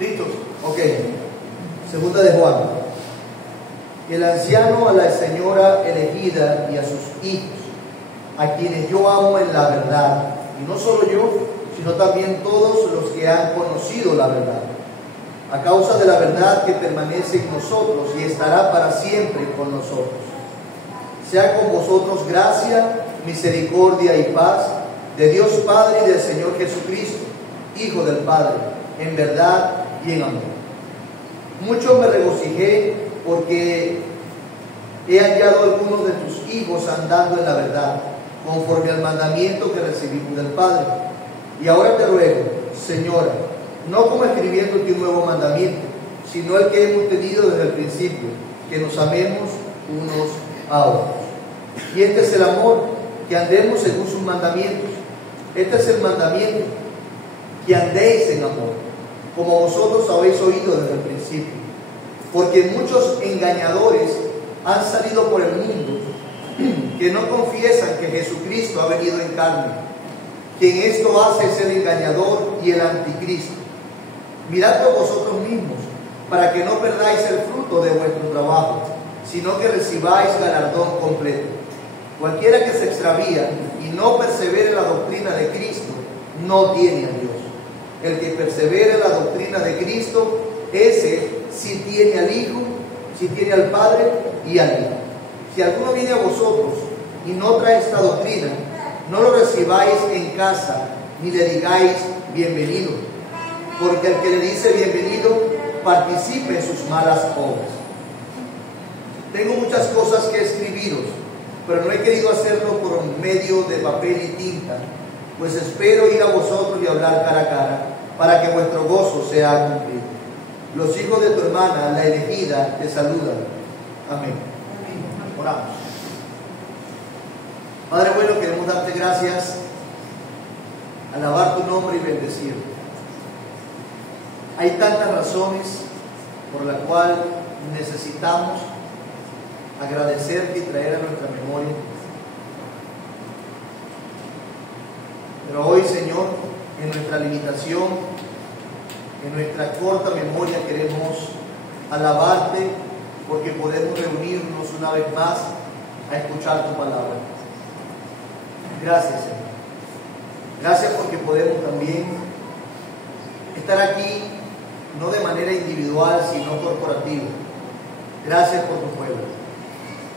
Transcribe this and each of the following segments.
¿Listos? Ok. Segunda de Juan. El anciano a la señora elegida y a sus hijos, a quienes yo amo en la verdad, y no solo yo, sino también todos los que han conocido la verdad, a causa de la verdad que permanece en nosotros y estará para siempre con nosotros. Sea con vosotros gracia, misericordia y paz de Dios Padre y del Señor Jesucristo, Hijo del Padre, en verdad y en amor. Mucho me regocijé porque he hallado a algunos de tus hijos andando en la verdad, conforme al mandamiento que recibimos del Padre. Y ahora te ruego, Señora, no como escribiéndote un nuevo mandamiento, sino el que hemos tenido desde el principio, que nos amemos unos a otros. Y este es el amor, que andemos según sus mandamientos. Este es el mandamiento, que andéis en amor, como vosotros habéis oído desde el principio. Porque muchos engañadores han salido por el mundo, que no confiesan que Jesucristo ha venido en carne. Quien esto hace es el engañador y el anticristo. Mirad por vosotros mismos, para que no perdáis el fruto de vuestro trabajo, sino que recibáis galardón completo. Cualquiera que se extravía y no persevere en la doctrina de Cristo, no tiene a Dios. El que persevere en la doctrina de Cristo, ese sí tiene al Hijo, sí tiene al Padre y al Hijo. Si alguno viene a vosotros y no trae esta doctrina, no lo recibáis en casa, ni le digáis bienvenido, porque al que le dice bienvenido, participe en sus malas obras. Tengo muchas cosas que escribiros, pero no he querido hacerlo por medio de papel y tinta, pues espero ir a vosotros y hablar cara a cara, para que vuestro gozo sea cumplido. Los hijos de tu hermana, la elegida, te saludan. Amén. Oramos. Padre bueno, queremos darte gracias, alabar tu nombre y bendecirte. Hay tantas razones por las cuales necesitamos agradecerte y traer a nuestra memoria. Pero hoy, Señor, en nuestra limitación, en nuestra corta memoria, queremos alabarte porque podemos reunirnos una vez más a escuchar tu palabra. Gracias, Señor. Gracias porque podemos también estar aquí, no de manera individual, sino corporativa. Gracias por tu pueblo.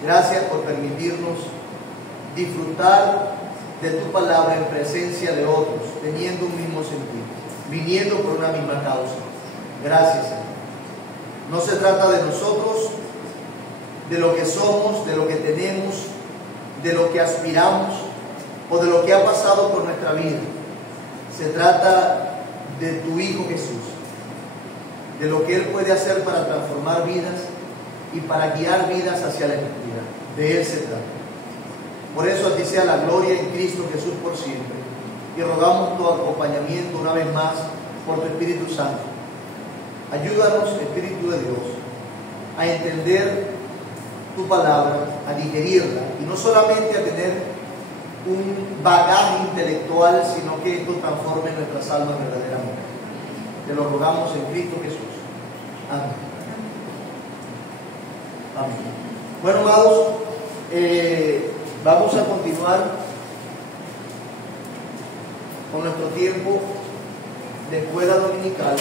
Gracias por permitirnos disfrutar de tu palabra en presencia de otros, teniendo un mismo sentido, viniendo por una misma causa. Gracias, Señor. No se trata de nosotros, de lo que somos, de lo que tenemos, de lo que aspiramos o de lo que ha pasado por nuestra vida. Se trata de tu Hijo Jesús, de lo que Él puede hacer para transformar vidas y para guiar vidas hacia la eternidad. De Él se trata. Por eso a ti sea la gloria en Cristo Jesús por siempre. Y rogamos tu acompañamiento una vez más por tu Espíritu Santo. Ayúdanos, Espíritu de Dios, a entender tu palabra, a digerirla y no solamente a tener un bagaje intelectual, sino que esto transforme nuestras almas verdaderamente. Te lo rogamos en Cristo Jesús. Amén. Amén. Bueno, amados, vamos a continuar con nuestro tiempo de escuela dominical.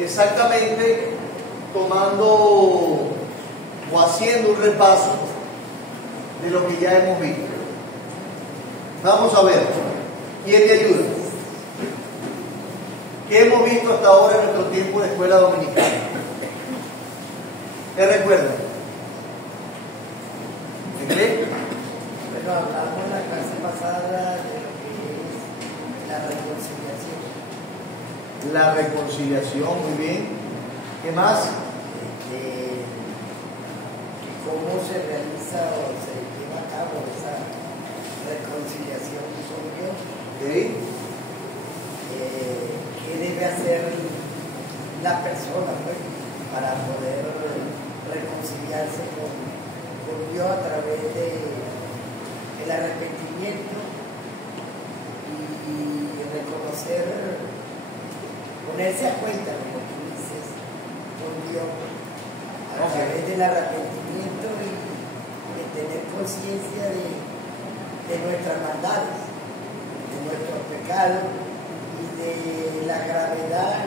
Exactamente tomando o haciendo un repaso de lo que ya hemos visto. Vamos a ver, ¿quién te ayuda? ¿Qué hemos visto hasta ahora en nuestro tiempo de escuela dominical? ¿Qué recuerdan? ¿En qué? Bueno, hablamos en la clase pasada de lo que es la reconciliación. La reconciliación, muy bien. ¿Qué más? Cómo se realiza o se lleva a cabo esa reconciliación con Dios. ¿Okay? ¿Qué debe hacer la persona, pues, para poder reconciliarse con Dios a través del arrepentimiento y y reconocer, ponerse a cuenta, como tú dices, con Dios, a través del arrepentimiento y de tener conciencia de nuestras maldades, de nuestros pecados y de la gravedad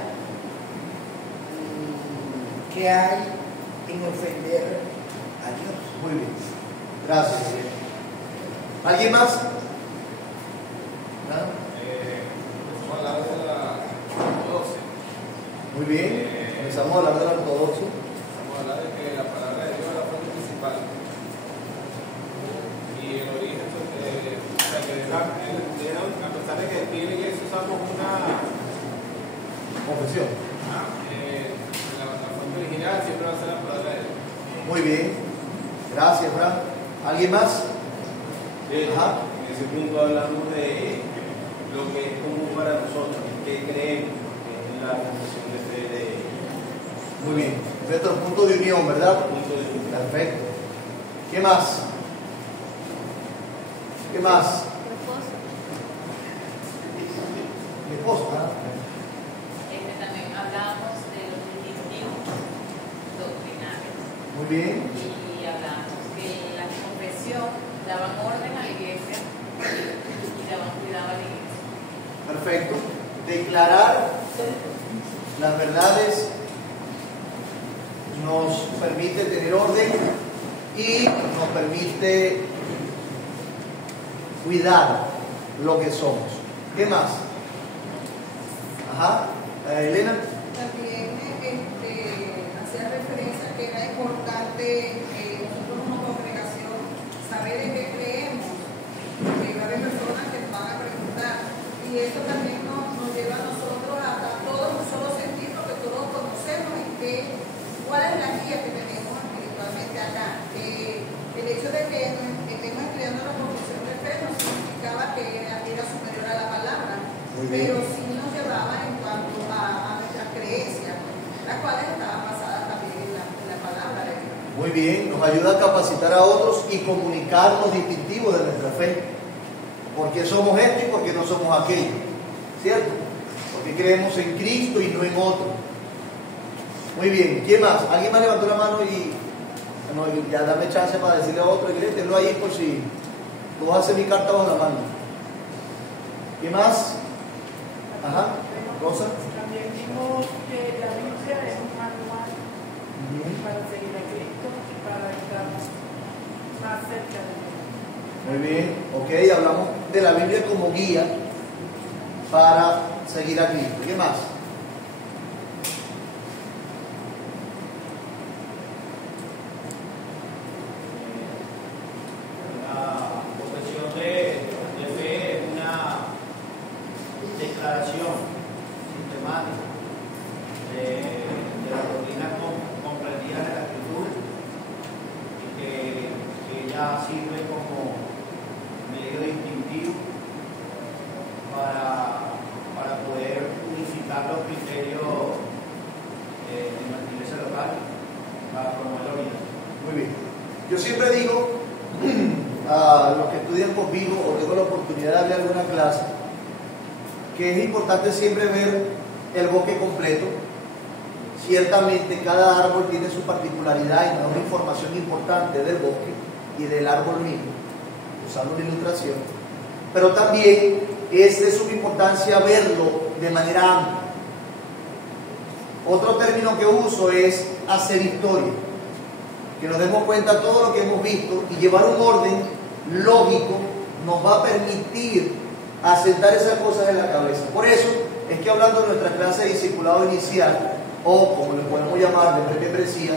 que hay en ofender a Dios. Muy bien. Gracias. ¿Alguien más? ¿Nada? Vamos a hablar de la ortodoxia. Muy bien. Empezamos a hablar de la ortodoxia. Vamos a hablar de que la palabra de Dios es la fuente principal. Y el origen, o sea, que a pesar de que tiene y eso usamos una Confesión. la fuente original siempre va a ser la palabra de Dios. Muy bien. Gracias, Fran. ¿Alguien más? Ajá. En ese punto hablamos de lo que es común para nosotros, que creemos, que es la confesión de fe de Muy bien. Nuestro punto de unión, ¿verdad? punto de vista. Perfecto. ¿Qué más? ¿Qué más? Mi esposo. ¿Ah? También hablamos de los distintivos doctrinales Muy bien. y hablamos que la confesión daban orden a la iglesia y daban cuidado a la iglesia. Perfecto. Declarar las verdades nos permite tener orden y nos permite cuidar lo que somos. ¿Qué más? Ajá. Elena. También hacía referencia que era importante nosotros como congregación saber en qué creemos, porque va a haber personas que nos van a preguntar, y eso también nos lleva a nosotros a todos un solo sentido, que todos conocemos cuál es la guía que tenemos espiritualmente acá. El hecho de que estemos estudiando la confesión de fe no significaba que era superior a la palabra, pero sí nos llevaba en cuanto a nuestras creencias, las cuales estaban basadas también en la palabra de Dios. Muy bien, nos ayuda a capacitar a otros y comunicar los distintivos de nuestra fe. ¿Por qué somos esto y por qué no somos aquello? ¿Cierto? Porque creemos en Cristo y no en otro. Muy bien, ¿quién más? ¿Alguien más levantó la mano y no, ya dame chance para decirle a otro? Tenlo ahí por si tú vas a hacer mi carta bajo la mano. ¿Qué más? Ajá, Rosa. También vimos que la Biblia es un manual para seguir a Cristo y para estar más cerca de Él. Muy bien, ok, hablamos de la Biblia como guía para seguir a Cristo. ¿Qué más? La confesión de fe es una declaración sistemática de la doctrina comprendida en la Escritura y que ella sirve como medio distintivo para poder unificar los criterios de nuestra iglesia local para promover la unidad. Muy bien. Yo siempre digo a los que estudian conmigo o tengo la oportunidad de darle alguna clase que es importante siempre ver el bosque completo. Ciertamente cada árbol tiene su particularidad y nos da una información importante del bosque y del árbol mismo, usando una ilustración, pero también es de suma importancia verlo de manera amplia. Otro término que uso es hacer historia, que nos demos cuenta de todo lo que hemos visto y llevar un orden lógico nos va a permitir asentar esas cosas en la cabeza. Por eso es que hablando de nuestra clase de discipulado inicial, o como le podemos llamar de membresía,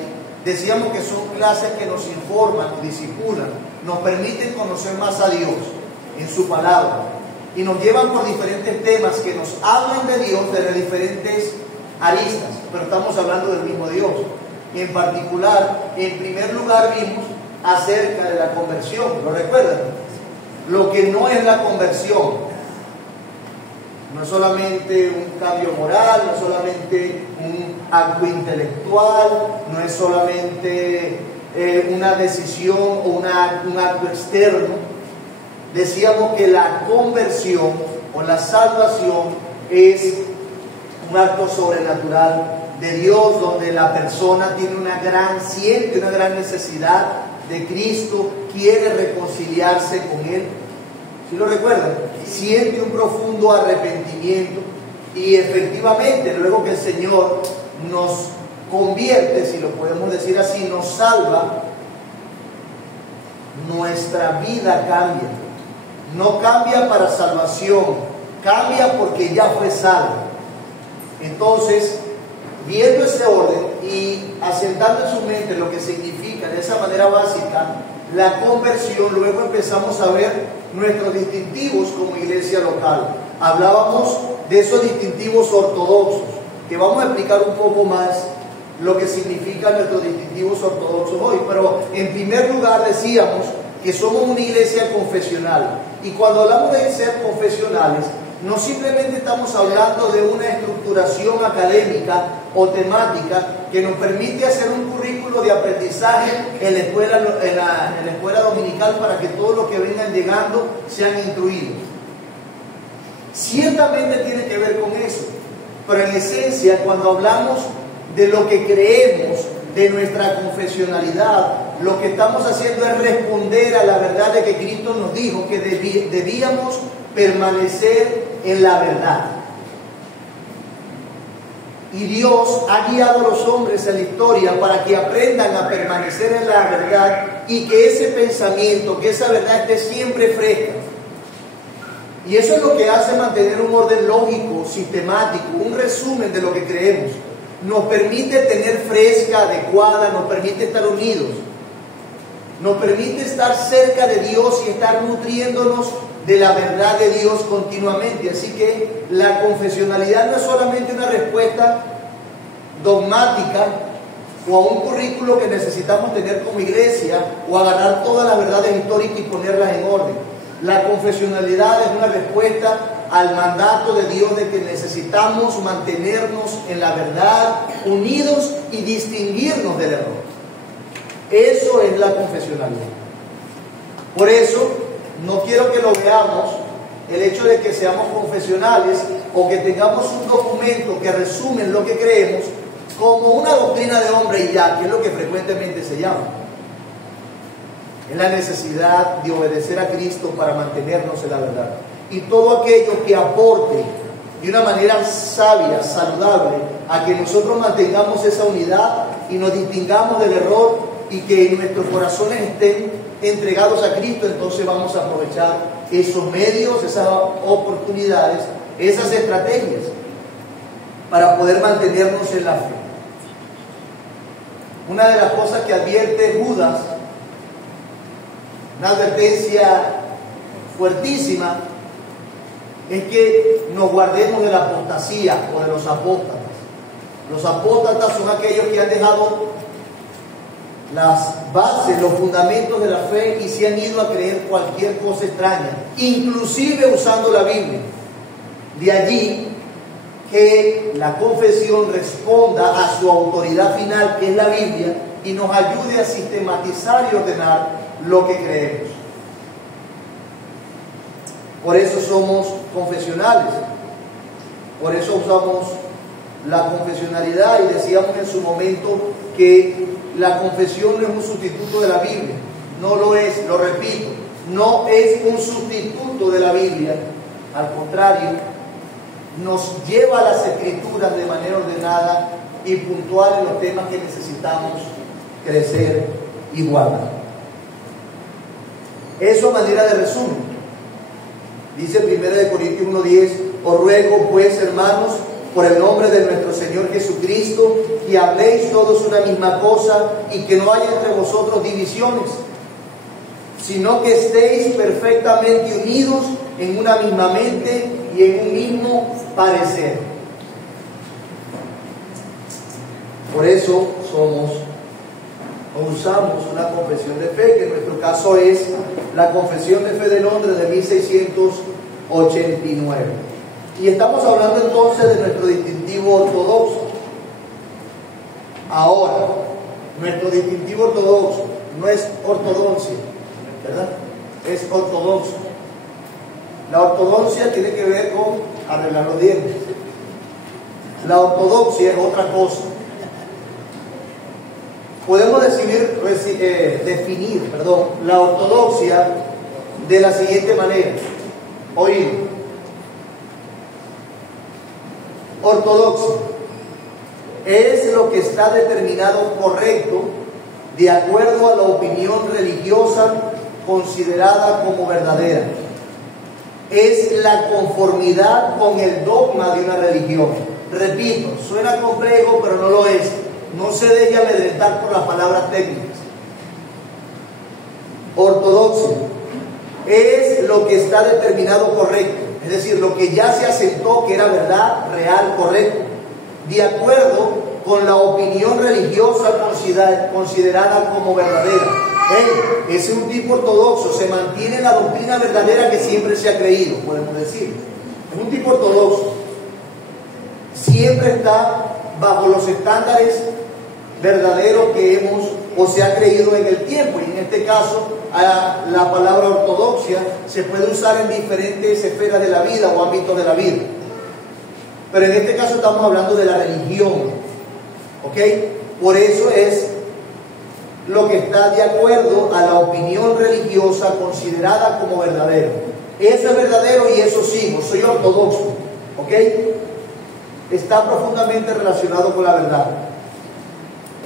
decíamos que son clases que nos informan, nos discipulan, nos permiten conocer más a Dios en su palabra y nos llevan por diferentes temas que nos hablan de Dios desde diferentes aristas, pero estamos hablando del mismo Dios. Y en particular, en primer lugar vimos acerca de la conversión, ¿lo recuerdan? Lo que no es la conversión no es solamente un cambio moral, no es solamente un acto intelectual, no es solamente una decisión o un acto externo, decíamos que la conversión o la salvación es un acto sobrenatural de Dios, donde la persona siente una gran necesidad de Cristo, quiere reconciliarse con Él. ¿Sí lo recuerdan? Siente un profundo arrepentimiento y efectivamente, luego que el Señor nos convierte, si lo podemos decir así, nos salva, nuestra vida cambia. No cambia para salvación, cambia porque ya fue salvo. Entonces, viendo ese orden y asentando en su mente lo que significa de esa manera básica la conversión, luego empezamos a ver nuestros distintivos como iglesia local. Hablábamos de esos distintivos ortodoxos, que vamos a explicar un poco más lo que significan nuestros distintivos ortodoxos hoy. Pero en primer lugar decíamos que somos una iglesia confesional. Y cuando hablamos de ser confesionales, no simplemente estamos hablando de una estructuración académica o temática que nos permite hacer un currículo de aprendizaje en la escuela dominical para que todos los que vengan llegando sean instruidos. Ciertamente tiene que ver con eso, pero en esencia, cuando hablamos de lo que creemos, de nuestra confesionalidad, lo que estamos haciendo es responder a la verdad de que Cristo nos dijo que debíamos permanecer en la verdad. Y Dios ha guiado a los hombres en la historia para que aprendan a permanecer en la verdad y que ese pensamiento, que esa verdad esté siempre fresca. Y eso es lo que hace mantener un orden lógico, sistemático, un resumen de lo que creemos. Nos permite tener fresca, adecuada, nos permite estar unidos. Nos permite estar cerca de Dios y estar nutriéndonos de la verdad de Dios continuamente. Así que la confesionalidad no es solamente una respuesta dogmática o a un currículo que necesitamos tener como iglesia o agarrar todas las verdades históricas y ponerlas en orden. La confesionalidad es una respuesta al mandato de Dios de que necesitamos mantenernos en la verdad, unidos y distinguirnos del error. Eso es la confesionalidad. Por eso, no quiero que lo veamos, el hecho de que seamos confesionales o que tengamos un documento que resume lo que creemos como una doctrina de hombre y ya, que es lo que frecuentemente se llama. Es la necesidad de obedecer a Cristo para mantenernos en la verdad. Y todo aquello que aporte de una manera sabia, saludable, a que nosotros mantengamos esa unidad y nos distingamos del error y que nuestros corazones estén entregados a Cristo, entonces vamos a aprovechar esos medios, esas oportunidades, esas estrategias para poder mantenernos en la fe. Una de las cosas que advierte Judas, una advertencia fuertísima, es que nos guardemos de la apostasía o de los apóstatas. Los apóstatas son aquellos que han dejado las bases, los fundamentos de la fe y se han ido a creer cualquier cosa extraña, inclusive usando la Biblia. De allí que la confesión responda a su autoridad final, que es la Biblia, y nos ayude a sistematizar y ordenar lo que creemos. Por eso somos confesionales, por eso usamos la confesionalidad, y decíamos en su momento que la confesión no es un sustituto de la Biblia. No lo es, lo repito, no es un sustituto de la Biblia. Al contrario, nos lleva a las Escrituras de manera ordenada y puntual en los temas que necesitamos crecer y guardar. Eso a manera de resumen. Dice 1 Corintios 1:10: os ruego pues, hermanos, por el nombre de nuestro Señor Jesucristo, que habléis todos una misma cosa y que no haya entre vosotros divisiones, sino que estéis perfectamente unidos en una misma mente y en un mismo parecer. Por eso usamos una confesión de fe, que en nuestro caso es la Confesión de Fe de Londres de 1689. Y estamos hablando entonces de nuestro distintivo ortodoxo. Ahora, nuestro distintivo ortodoxo no es ortodoxia, ¿verdad? Es ortodoxo. La ortodoxia tiene que ver con arreglar los dientes. La ortodoxia es otra cosa. Podemos definir la ortodoxia de la siguiente manera. Oído. Ortodoxia es lo que está determinado correcto de acuerdo a la opinión religiosa considerada como verdadera. Es la conformidad con el dogma de una religión. Repito, suena complejo, pero no lo es. No se deje amedrentar por las palabras técnicas. Ortodoxia es lo que está determinado correcto, es decir, lo que ya se asentó que era verdad, real, correcto, de acuerdo con la opinión religiosa considerada como verdadera. Es un tipo ortodoxo, se mantiene la doctrina verdadera que siempre se ha creído, podemos decir. Es un tipo ortodoxo. Siempre está bajo los estándares verdaderos que hemos o se ha creído en el tiempo. Y en este caso, la palabra ortodoxia se puede usar en diferentes esferas de la vida o ámbitos de la vida. Pero en este caso estamos hablando de la religión. ¿Ok? Por eso es lo que está de acuerdo a la opinión religiosa considerada como verdadero. Eso es verdadero y eso sigo, soy ortodoxo. ¿Ok? Está profundamente relacionado con la verdad.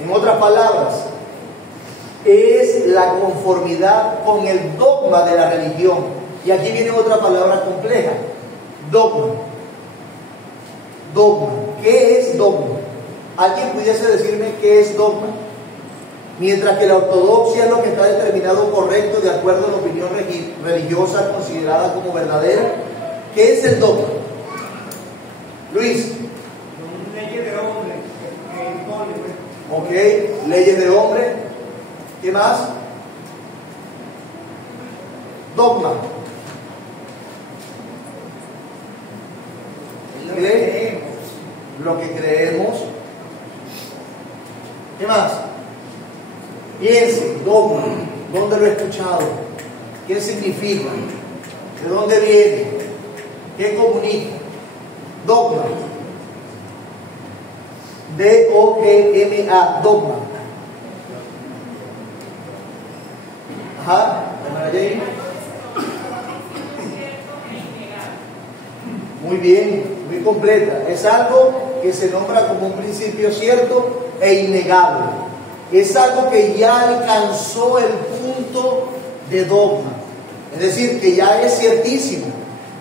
En otras palabras, es la conformidad con el dogma de la religión. Y aquí viene otra palabra compleja: dogma. Dogma. ¿Qué es dogma? ¿Alguien pudiese decirme qué es dogma? Mientras que la ortodoxia es lo que está determinado correcto de acuerdo a la opinión religiosa considerada como verdadera. ¿Qué es el dogma? Luis. Leyes de hombre. Ok, leyes de hombre. ¿Qué más? Dogma. Lo que creemos. ¿Qué más? Piense, dogma. ¿Dónde lo he escuchado? ¿Qué significa? ¿De dónde viene? ¿Qué comunica? Dogma. D-O-G-M-A, dogma. Ajá, muy bien, muy completa. Es algo que se nombra como un principio cierto e innegable. Es algo que ya alcanzó el punto de dogma. Es decir, que ya es ciertísimo.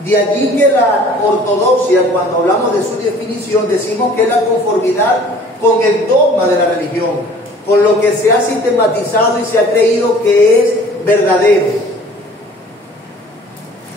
De allí que la ortodoxia, cuando hablamos de su definición, decimos que es la conformidad con el dogma de la religión, con lo que se ha sistematizado y se ha creído que es verdadero.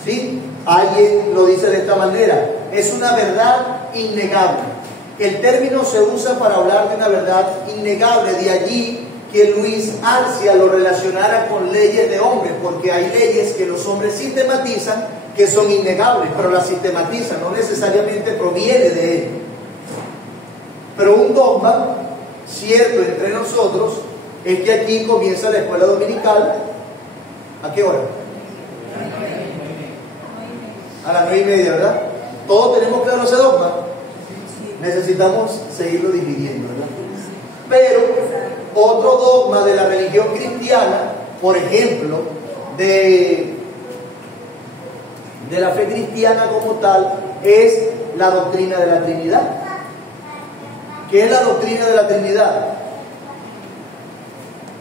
¿Sí? Alguien lo dice de esta manera: es una verdad innegable. El término se usa para hablar de una verdad innegable, de allí que Luis Arcia lo relacionara con leyes de hombres, porque hay leyes que los hombres sistematizan que son innegables, pero las sistematizan, no necesariamente proviene de él. Pero un dogma cierto entre nosotros es que aquí comienza la escuela dominical. ¿A qué hora? A las 9:30, ¿verdad? Todos tenemos claro ese dogma. Necesitamos seguirlo dividiendo, ¿verdad? Pero otro dogma de la religión cristiana, por ejemplo, de la fe cristiana como tal, es la doctrina de la Trinidad. ¿Qué es la doctrina de la Trinidad?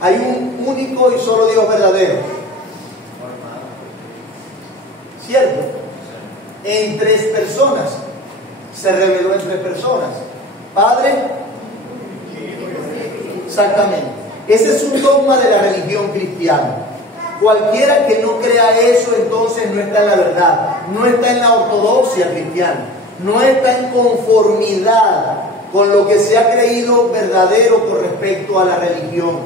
Hay un único y solo Dios verdadero. ¿Cierto? En tres personas. Se reveló en tres personas. Padre. Exactamente. Ese es un dogma de la religión cristiana. Cualquiera que no crea eso, entonces no está en la verdad, no está en la ortodoxia cristiana, no está en conformidad con lo que se ha creído verdadero con respecto a la religión.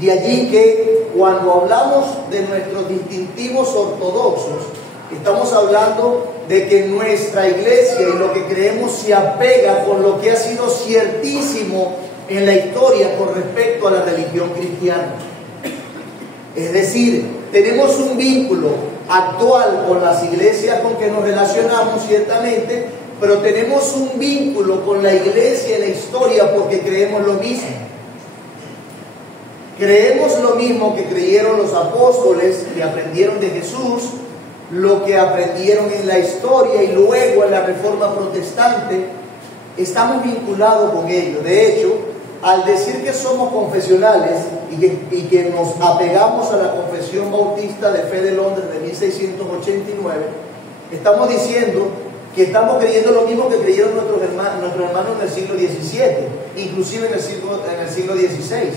De allí que cuando hablamos de nuestros distintivos ortodoxos, estamos hablando de que nuestra iglesia y lo que creemos se apega con lo que ha sido ciertísimo en la historia con respecto a la religión cristiana. Es decir, tenemos un vínculo actual con las iglesias con que nos relacionamos, ciertamente, pero tenemos un vínculo con la iglesia y la historia porque creemos lo mismo. Creemos lo mismo que creyeron los apóstoles que aprendieron de Jesús, lo que aprendieron en la historia y luego en la Reforma Protestante. Estamos vinculados con ello. De hecho, al decir que somos confesionales y que nos apegamos a la Confesión Bautista de Fe de Londres de 1689, estamos diciendo que estamos creyendo lo mismo que creyeron nuestros hermanos en el siglo XVII, inclusive en el siglo XVI.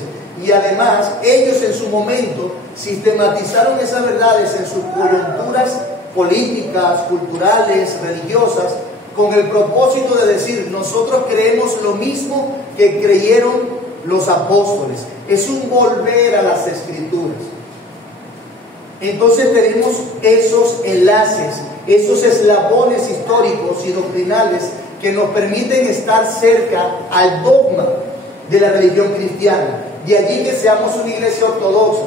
Y además, ellos en su momento sistematizaron esas verdades en sus coyunturas políticas, culturales, religiosas, con el propósito de decir, nosotros creemos lo mismo que creyeron los apóstoles. Es un volver a las Escrituras. Entonces tenemos esos enlaces, esos eslabones históricos y doctrinales que nos permiten estar cerca al dogma de la religión cristiana. De allí que seamos una iglesia ortodoxa.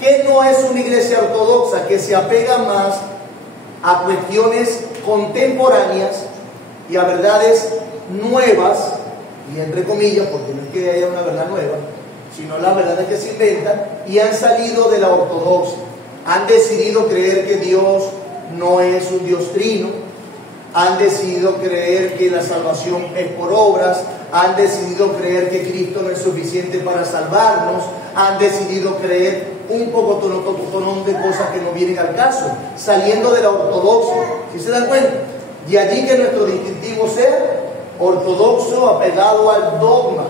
¿Qué no es una iglesia ortodoxa? Que se apega más a cuestiones contemporáneas y a verdades nuevas, y entre comillas, porque no es que haya una verdad nueva, sino las verdades que se inventan y han salido de la ortodoxia. Han decidido creer que Dios no es un Dios trino, han decidido creer que la salvación es por obras, han decidido creer que Cristo no es suficiente para salvarnos, han decidido creer un pocotón de cosas que no vienen al caso, saliendo de la ortodoxia. ¿Sí se dan cuenta? De allí que nuestro distintivo sea ortodoxo, apegado al dogma,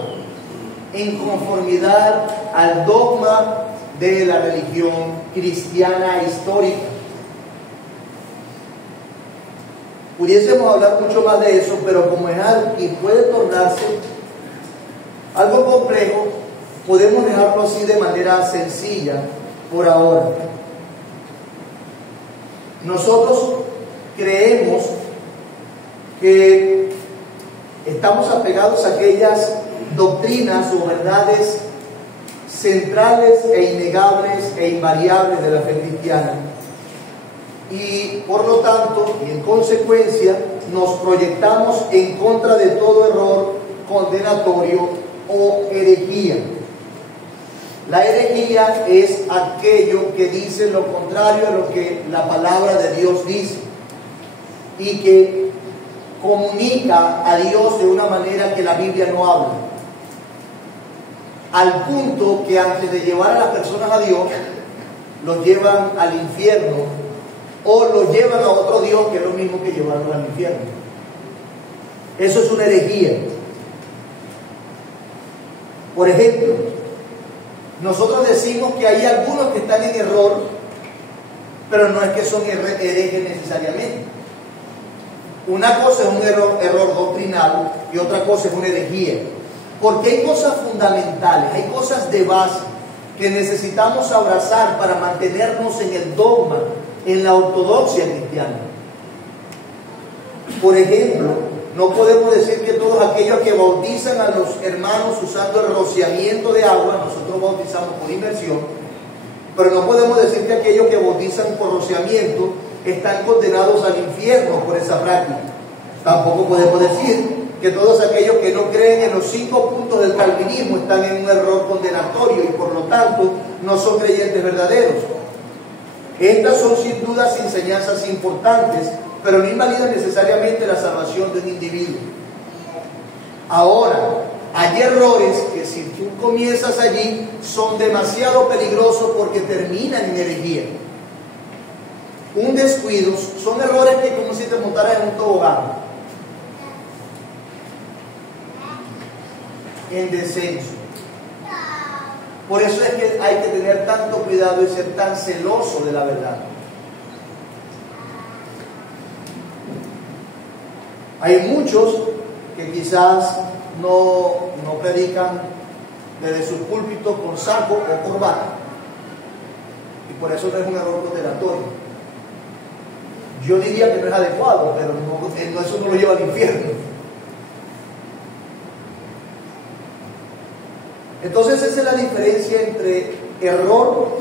en conformidad al dogma de la religión cristiana histórica. Pudiésemos hablar mucho más de eso, pero como es algo que puede tornarse algo complejo, podemos dejarlo así de manera sencilla por ahora. Nosotros creemos que estamos apegados a aquellas doctrinas o verdades centrales e innegables e invariables de la fe cristiana. Y por lo tanto, y en consecuencia, nos proyectamos en contra de todo error condenatorio o herejía. La herejía es aquello que dice lo contrario a lo que la palabra de Dios dice y que comunica a Dios de una manera que la Biblia no habla, al punto que antes de llevar a las personas a Dios, los llevan al infierno o los llevan a otro Dios que es lo mismo que llevarlos al infierno. Eso es una herejía. Por ejemplo, nosotros decimos que hay algunos que están en error, pero no es que son herejes necesariamente. Una cosa es un error doctrinal y otra cosa es una herejía. Porque hay cosas fundamentales, hay cosas de base que necesitamos abrazar para mantenernos en el dogma, en la ortodoxia cristiana. Por ejemplo, no podemos decir que todos aquellos que bautizan a los hermanos usando el rociamiento de agua, nosotros bautizamos por inmersión, pero no podemos decir que aquellos que bautizan por rociamiento están condenados al infierno por esa práctica. Tampoco podemos decir que todos aquellos que no creen en los 5 puntos del calvinismo están en un error condenatorio y por lo tanto no son creyentes verdaderos. Estas son sin dudas enseñanzas importantes, pero no invalidan necesariamente la salvación de un individuo. Ahora, hay errores que si tú comienzas allí son demasiado peligrosos porque terminan en herejía. Un descuido, son errores que como si te montaras en un tobogán, en descenso. Por eso es que hay que tener tanto cuidado y ser tan celoso de la verdad. Hay muchos que quizás no predican desde sus púlpitos con saco o corbata, y por eso no es un error condenatorio. Yo diría que no es adecuado, pero eso no lo lleva al infierno. Entonces esa es la diferencia entre error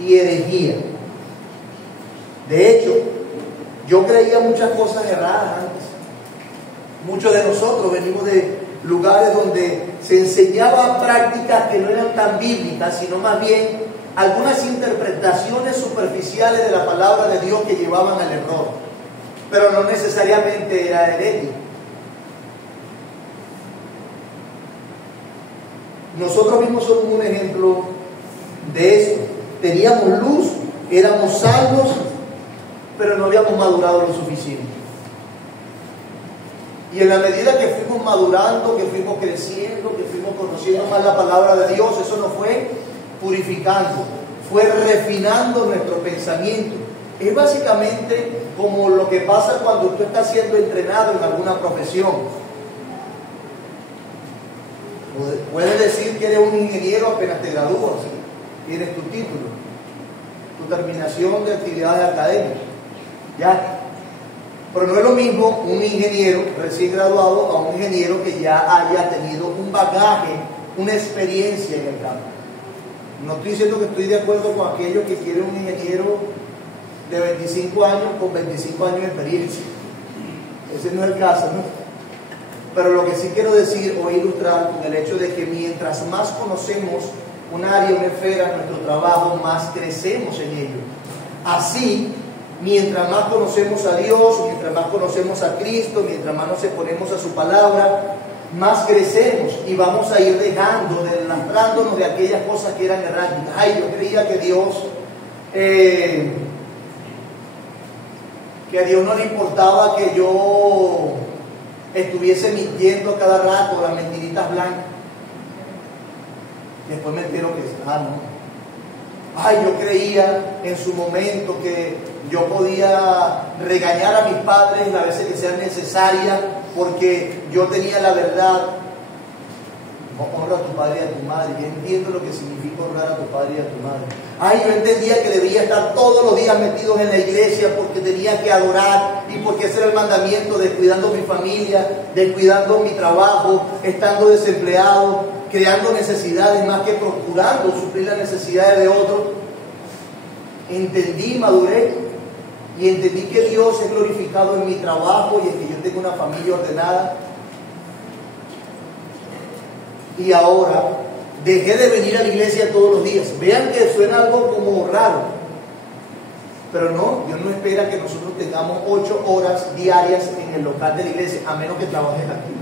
y herejía. De hecho, yo creía muchas cosas erradas antes. Muchos de nosotros venimos de lugares donde se enseñaban prácticas que no eran tan bíblicas, sino más bien algunas interpretaciones superficiales de la palabra de Dios que llevaban al error, pero no necesariamente era herético. Nosotros mismos somos un ejemplo de esto. Teníamos luz, éramos salvos, pero no habíamos madurado lo suficiente. Y en la medida que fuimos madurando, que fuimos creciendo, que fuimos conociendo más la palabra de Dios, eso nos fue purificando, fue refinando nuestro pensamiento. Es básicamente como lo que pasa cuando tú estás siendo entrenado en alguna profesión. Puedes decir que eres un ingeniero apenas te gradúas, ¿sí? Tienes tu título, tu terminación de actividades académicas, ya. Pero no es lo mismo un ingeniero recién graduado a un ingeniero que ya haya tenido un bagaje, una experiencia en el campo. No estoy diciendo que estoy de acuerdo con aquellos que quieren un ingeniero de 25 años con 25 años de experiencia. Ese no es el caso, ¿no? Pero lo que sí quiero decir o ilustrar con el hecho de que mientras más conocemos un área, una esfera, nuestro trabajo, más crecemos en ello. Así, mientras más conocemos a Dios, mientras más conocemos a Cristo, mientras más nos exponemos a su palabra, más crecemos y vamos a ir dejando, deslumbrándonos de aquellas cosas que eran erráticas. Ay, yo creía que a Dios no le importaba que yo estuviese mintiendo cada rato, las mentiritas blancas. Después me entero que no. Ay, yo creía en su momento que yo podía regañar a mis padres las veces que sean necesarias porque yo tenía la verdad. Honra a tu padre y a tu madre. Yo entiendo lo que significa honrar a tu padre y a tu madre. Ay, yo entendía que debía estar todos los días metidos en la iglesia porque tenía que adorar y porque ese era el mandamiento, descuidando mi familia, descuidando mi trabajo, estando desempleado, creando necesidades más que procurando suplir las necesidades de otros. Entendí, maduré y entendí que Dios es glorificado en mi trabajo y en que yo tengo una familia ordenada. Y ahora dejé de venir a la iglesia todos los días. Vean que suena algo como raro, pero no, Dios no espera que nosotros tengamos 8 horas diarias en el local de la iglesia, a menos que trabajes aquí,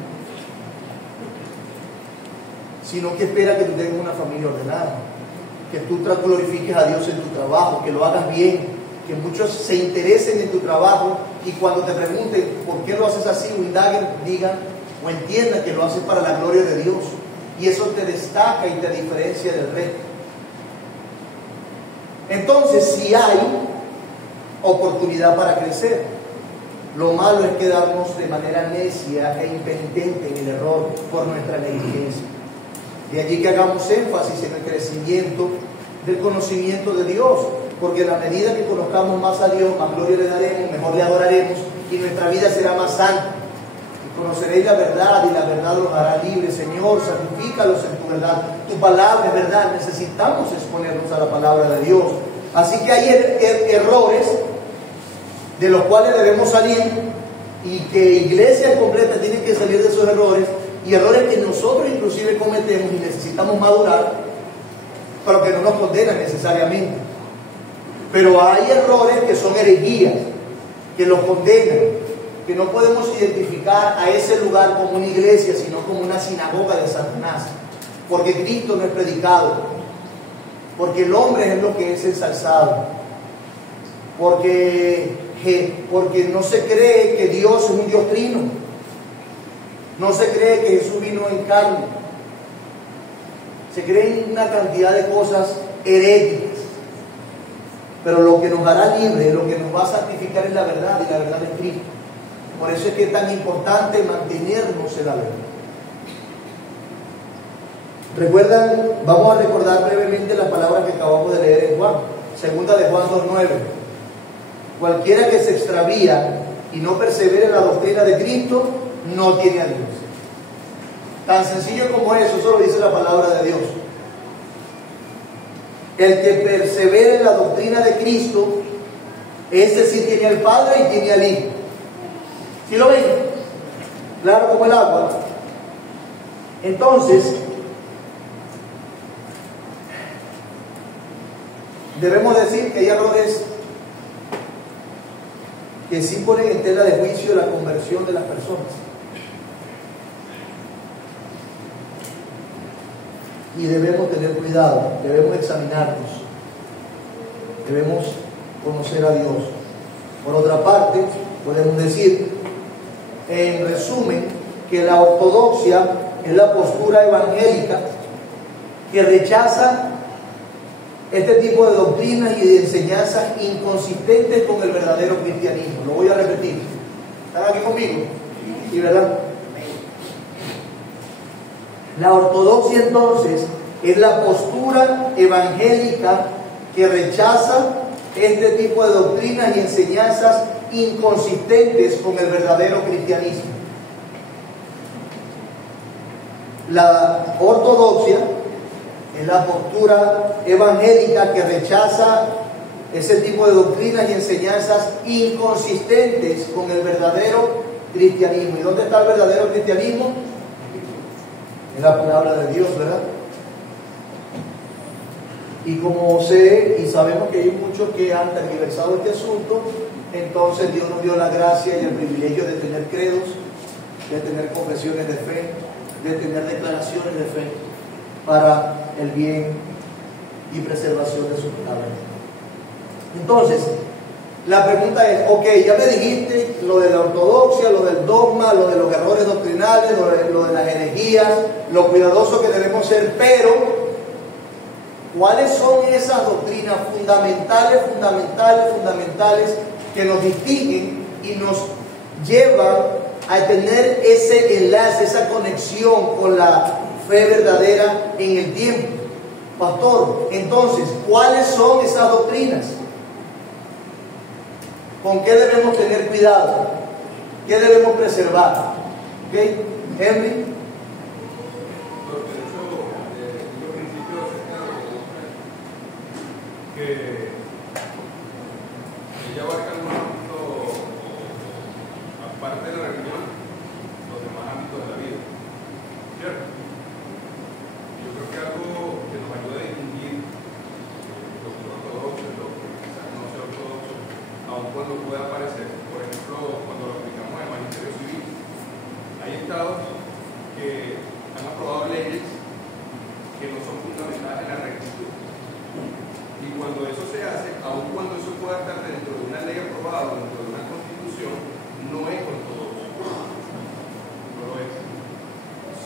sino que espera que tú tengas una familia ordenada, que tú glorifiques a Dios en tu trabajo, que lo hagas bien, que muchos se interesen en tu trabajo y cuando te pregunten por qué lo haces así o indaguen, digan o entiendan que lo haces para la gloria de Dios. Y eso te destaca y te diferencia del resto. Entonces, si hay oportunidad para crecer, lo malo es quedarnos de manera necia e impenitente en el error por nuestra negligencia. De allí que hagamos énfasis en el crecimiento del conocimiento de Dios, porque a la medida que conozcamos más a Dios, más gloria le daremos, mejor le adoraremos y nuestra vida será más santa. Conoceréis la verdad y la verdad los hará libres. Señor, santifícalos en tu verdad. Tu palabra es verdad. Necesitamos exponernos a la palabra de Dios. Así que hay errores de los cuales debemos salir y que iglesias completas tienen que salir de esos errores y errores que nosotros inclusive cometemos y necesitamos madurar, pero que no nos condenan necesariamente. Pero hay errores que son herejías, que los condenan, que no podemos identificar a ese lugar como una iglesia, sino como una sinagoga de Satanás, porque Cristo no es predicado, porque el hombre es lo que es ensalzado, porque no se cree que Dios es un Dios trino, no se cree que Jesús vino en carne, se creen una cantidad de cosas heréticas, pero lo que nos hará libres, lo que nos va a santificar es la verdad, y la verdad es Cristo. Por eso es que es tan importante mantenernos en la verdad. ¿Recuerdan? Vamos a recordar brevemente las palabras que acabamos de leer en Juan. Segunda de Juan 2:9. Cualquiera que se extravía y no persevere en la doctrina de Cristo, no tiene a Dios. Tan sencillo como eso lo dice la palabra de Dios. El que persevere en la doctrina de Cristo Ese sí tiene al Padre y tiene al Hijo. ¿Sí lo ven? Claro como el agua. Entonces, debemos decir que hay errores que sí ponen en tela de juicio la conversión de las personas. Y debemos tener cuidado, debemos examinarnos, debemos conocer a Dios. Por otra parte, podemos decir, en resumen, que la ortodoxia es la postura evangélica que rechaza este tipo de doctrinas y de enseñanzas inconsistentes con el verdadero cristianismo. Lo voy a repetir. ¿Están aquí conmigo? ¿Sí, verdad? La ortodoxia entonces es la postura evangélica que rechaza este tipo de doctrinas y enseñanzas inconsistentes con el verdadero cristianismo. La ortodoxia es la postura evangélica que rechaza ese tipo de doctrinas y enseñanzas inconsistentes con el verdadero cristianismo. ¿Y dónde está el verdadero cristianismo? En la palabra de Dios, ¿verdad? Y como sé y sabemos que hay muchos que han tergiversado este asunto, entonces Dios nos dio la gracia y el privilegio de tener credos, de tener confesiones de fe, de tener declaraciones de fe para el bien y preservación de su palabra. Entonces, la pregunta es, ok, ya me dijiste lo de la ortodoxia, lo del dogma, lo de los errores doctrinales, lo de las herejías, lo cuidadoso que debemos ser, pero ¿cuáles son esas doctrinas fundamentales que nos distinguen y nos llevan a tener ese enlace, esa conexión con la fe verdadera en el tiempo? Pastor, entonces, ¿cuáles son esas doctrinas? ¿Con qué debemos tener cuidado? ¿Qué debemos preservar? ¿Ok? Henry. Que ella abarca un ámbito, aparte de la religión, los demás ámbitos de la vida. ¿Cierto? Yo creo que algo que nos ayuda a distinguir lo que es ortodoxo y lo que quizás no sea ortodoxo, aun cuando pueda parecer, por ejemplo, cuando lo aplicamos al magisterio civil, hay estados que han aprobado leyes que no son fundamentadas en la rectitud. Y cuando eso se hace, aun cuando eso pueda estar dentro de una ley aprobada, dentro de una constitución, no es ortodoxo. No lo es.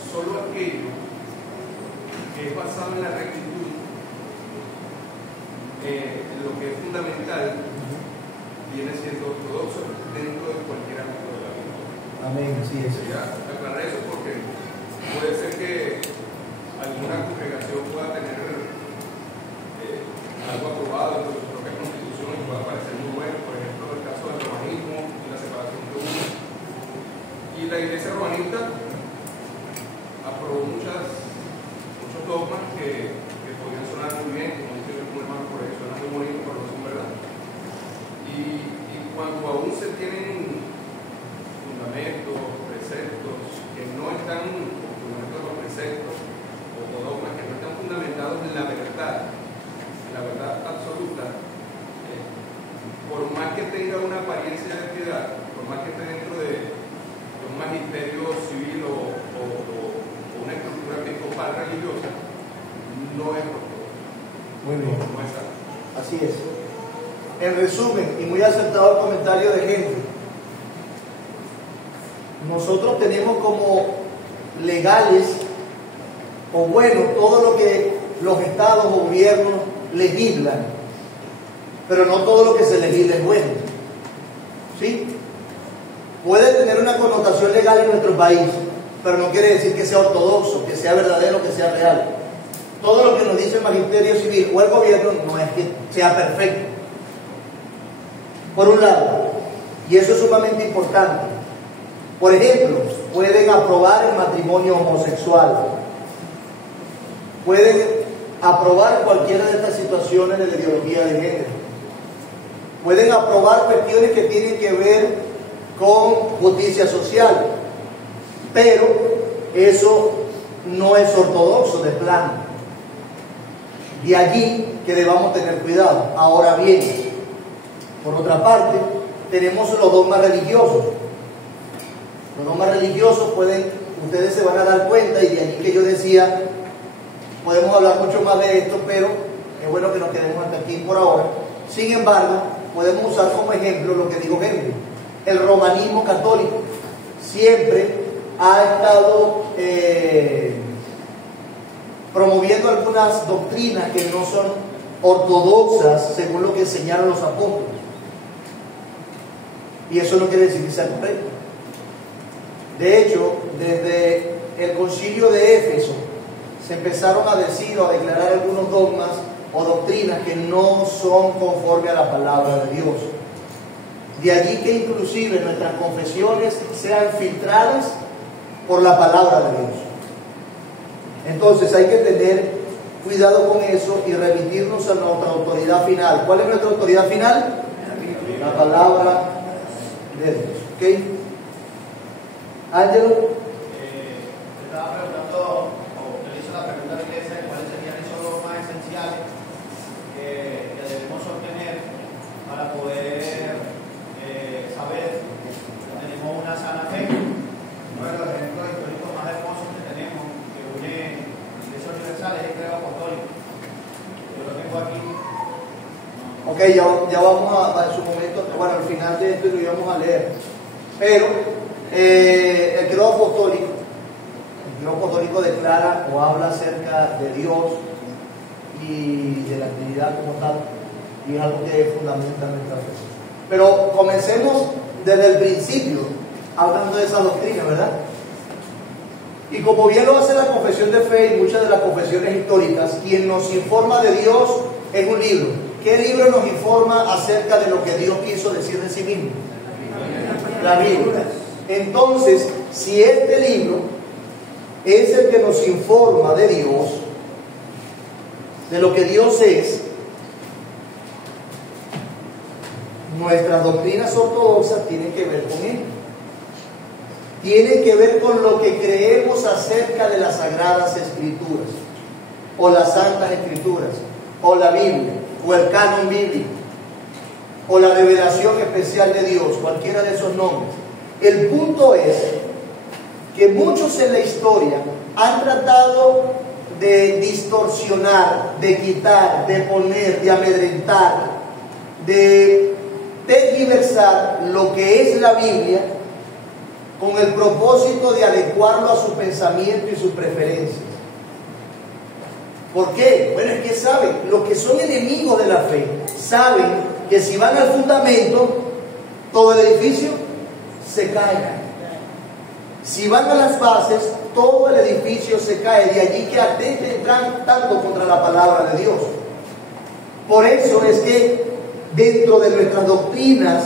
Solo aquello que es basado en la rectitud, en lo que es fundamental, viene siendo ortodoxo dentro de cualquier ámbito de la vida. Amén, así es. Ya aclarar eso porque puede ser que alguna congregación pueda tener algo aprobado dentro de su propia constitución y pueda parecer muy bueno, por ejemplo el caso del romanismo y la separación de uno. Y la iglesia romanista aprobó muchos dogmas que podían sonar muy bien, como dice el hermano, por ahí suena muy bonito, pero no son verdad. Y cuando aún se tienen fundamentos, preceptos que no están, fundamentos de los preceptos o dogmas que no están fundamentados en la verdad absoluta, por más que tenga una apariencia de piedad, por más que esté dentro de un magisterio civil o una estructura episcopal religiosa, no es ortodoxo. Muy bien. No es algo. Así es. En resumen, y muy acertado el comentario de Henry, nosotros tenemos como legales, o bueno, todo lo que los estados o gobiernos legislan, pero no todo lo que se legisla es bueno. ¿Sí? Puede tener una connotación legal en nuestro país, pero no quiere decir que sea ortodoxo, que sea verdadero, que sea real. Todo lo que nos dice el magisterio civil o el gobierno no es que sea perfecto. Por un lado, y eso es sumamente importante, por ejemplo, pueden aprobar el matrimonio homosexual, pueden aprobar cualquiera de estas situaciones de la ideología de género, pueden aprobar cuestiones que tienen que ver con justicia social, pero eso no es ortodoxo de plano. De allí que debamos tener cuidado. Ahora bien, por otra parte, tenemos los dogmas religiosos. Los dogmas religiosos ustedes se van a dar cuenta, y de allí que yo decía, podemos hablar mucho más de esto, pero es bueno que nos quedemos hasta aquí por ahora. Sin embargo, podemos usar como ejemplo lo que dijo Henry. El romanismo católico siempre ha estado promoviendo algunas doctrinas que no son ortodoxas según lo que enseñaron los apóstoles. Y eso no quiere decir que sea correcto. De hecho, desde el concilio de Éfeso se empezaron a decir o a declarar algunos dogmas o doctrinas que no son conforme a la palabra de Dios. De allí que inclusive nuestras confesiones sean filtradas por la palabra de Dios. Entonces hay que tener cuidado con eso y remitirnos a nuestra autoridad final. ¿Cuál es nuestra autoridad final? La palabra de Dios. ¿Ok? Ángelo. Estaba preguntando, o le hizo la pregunta a la iglesia, cuáles serían esos dogmas esenciales que debemos obtener para poder saber que tenemos una sana fe. Uno de los ejemplos históricos más hermosos que tenemos, que une esos universales, es el credo apostólico. Yo lo tengo aquí. Ok, ya vamos a en su momento, bueno, al final de esto lo íbamos a leer. Pero el credo apostólico declara o habla acerca de Dios y de la Trinidad como tal, y es algo que fundamenta nuestra fe. Pero comencemos desde el principio, hablando de esa doctrina, ¿verdad? Y como bien lo hace la confesión de fe y muchas de las confesiones históricas, quien nos informa de Dios es un libro. ¿Qué libro nos informa acerca de lo que Dios quiso decir de sí mismo? La Biblia. Entonces, si este libro es el que nos informa de Dios, de lo que Dios es, nuestras doctrinas ortodoxas tienen que ver con él. Tienen que ver con lo que creemos acerca de las Sagradas Escrituras, o las Santas Escrituras, o la Biblia, o el canon bíblico, o la revelación especial de Dios, cualquiera de esos nombres. El punto es que muchos en la historia han tratado de distorsionar, de quitar, de poner, de amedrentar, de tergiversar lo que es la Biblia con el propósito de adecuarlo a su pensamiento y sus preferencias. ¿Por qué? Bueno, es que saben, los que son enemigos de la fe, saben que si van al fundamento, todo el edificio se cae. Si van a las bases, todo el edificio se cae. De allí que atenten tanto contra la palabra de Dios. Por eso es que dentro de nuestras doctrinas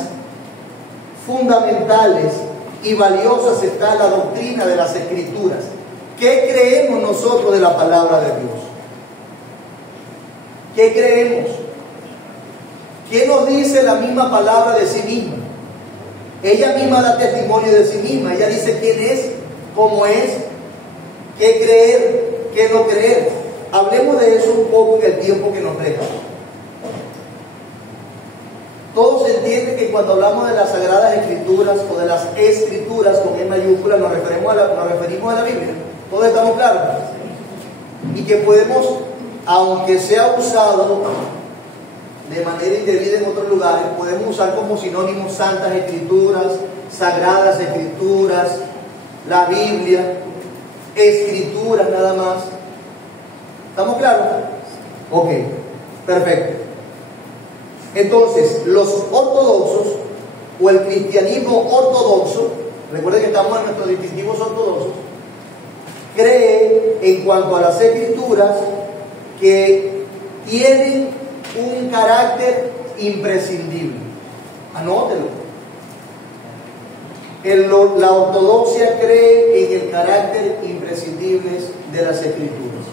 fundamentales y valiosas está la doctrina de las Escrituras. ¿Qué creemos nosotros de la palabra de Dios? ¿Qué creemos? ¿Qué nos dice la misma palabra de sí misma? Ella misma da testimonio de sí misma. Ella dice quién es, cómo es, qué creer, qué no creer. Hablemos de eso un poco en el tiempo que nos resta. Todos entienden que cuando hablamos de las Sagradas Escrituras o de las Escrituras con E mayúscula nos referimos a la Biblia. ¿Todos estamos claros? Y que podemos, aunque sea usado de manera indebida en otros lugares, podemos usar como sinónimos Santas Escrituras, Sagradas Escrituras, la Biblia, Escrituras nada más. ¿Estamos claros? Ok, perfecto. Entonces, los ortodoxos o el cristianismo ortodoxo, recuerden que estamos en nuestros distintivos ortodoxos, cree en cuanto a las Escrituras que tienen un carácter imprescindible. Anótelo. La ortodoxia cree en el carácter imprescindible de las Escrituras.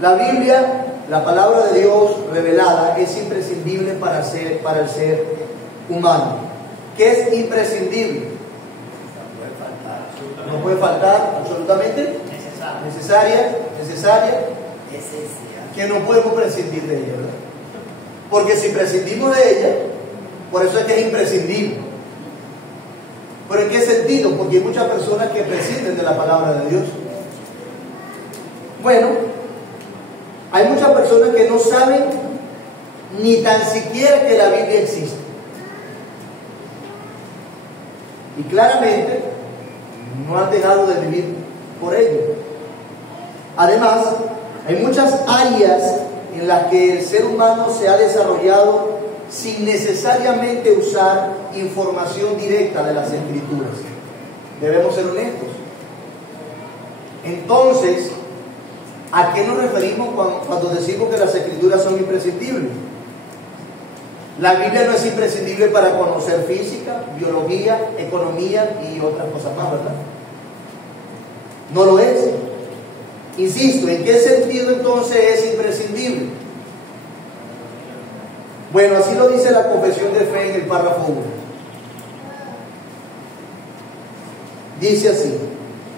La Biblia, la palabra de Dios revelada es imprescindible para el ser humano. ¿Qué es imprescindible? No puede faltar absolutamente. Necesaria. Que no podemos prescindir de ella, ¿verdad? Porque si prescindimos de ella, por eso es que es imprescindible. ¿Pero en qué sentido? Porque hay muchas personas que prescinden de la palabra de Dios. Bueno, hay muchas personas que no saben ni tan siquiera que la Biblia existe. Y claramente no han dejado de vivir por ello. Además, hay muchas áreas en las que el ser humano se ha desarrollado sin necesariamente usar información directa de las Escrituras. Debemos ser honestos. Entonces, ¿a qué nos referimos cuando decimos que las Escrituras son imprescindibles? La Biblia no es imprescindible para conocer física, biología, economía y otras cosas más, ¿verdad? No lo es. Insisto, ¿en qué sentido entonces es imprescindible? Bueno, así lo dice la Confesión de Fe en el párrafo 1. Dice así: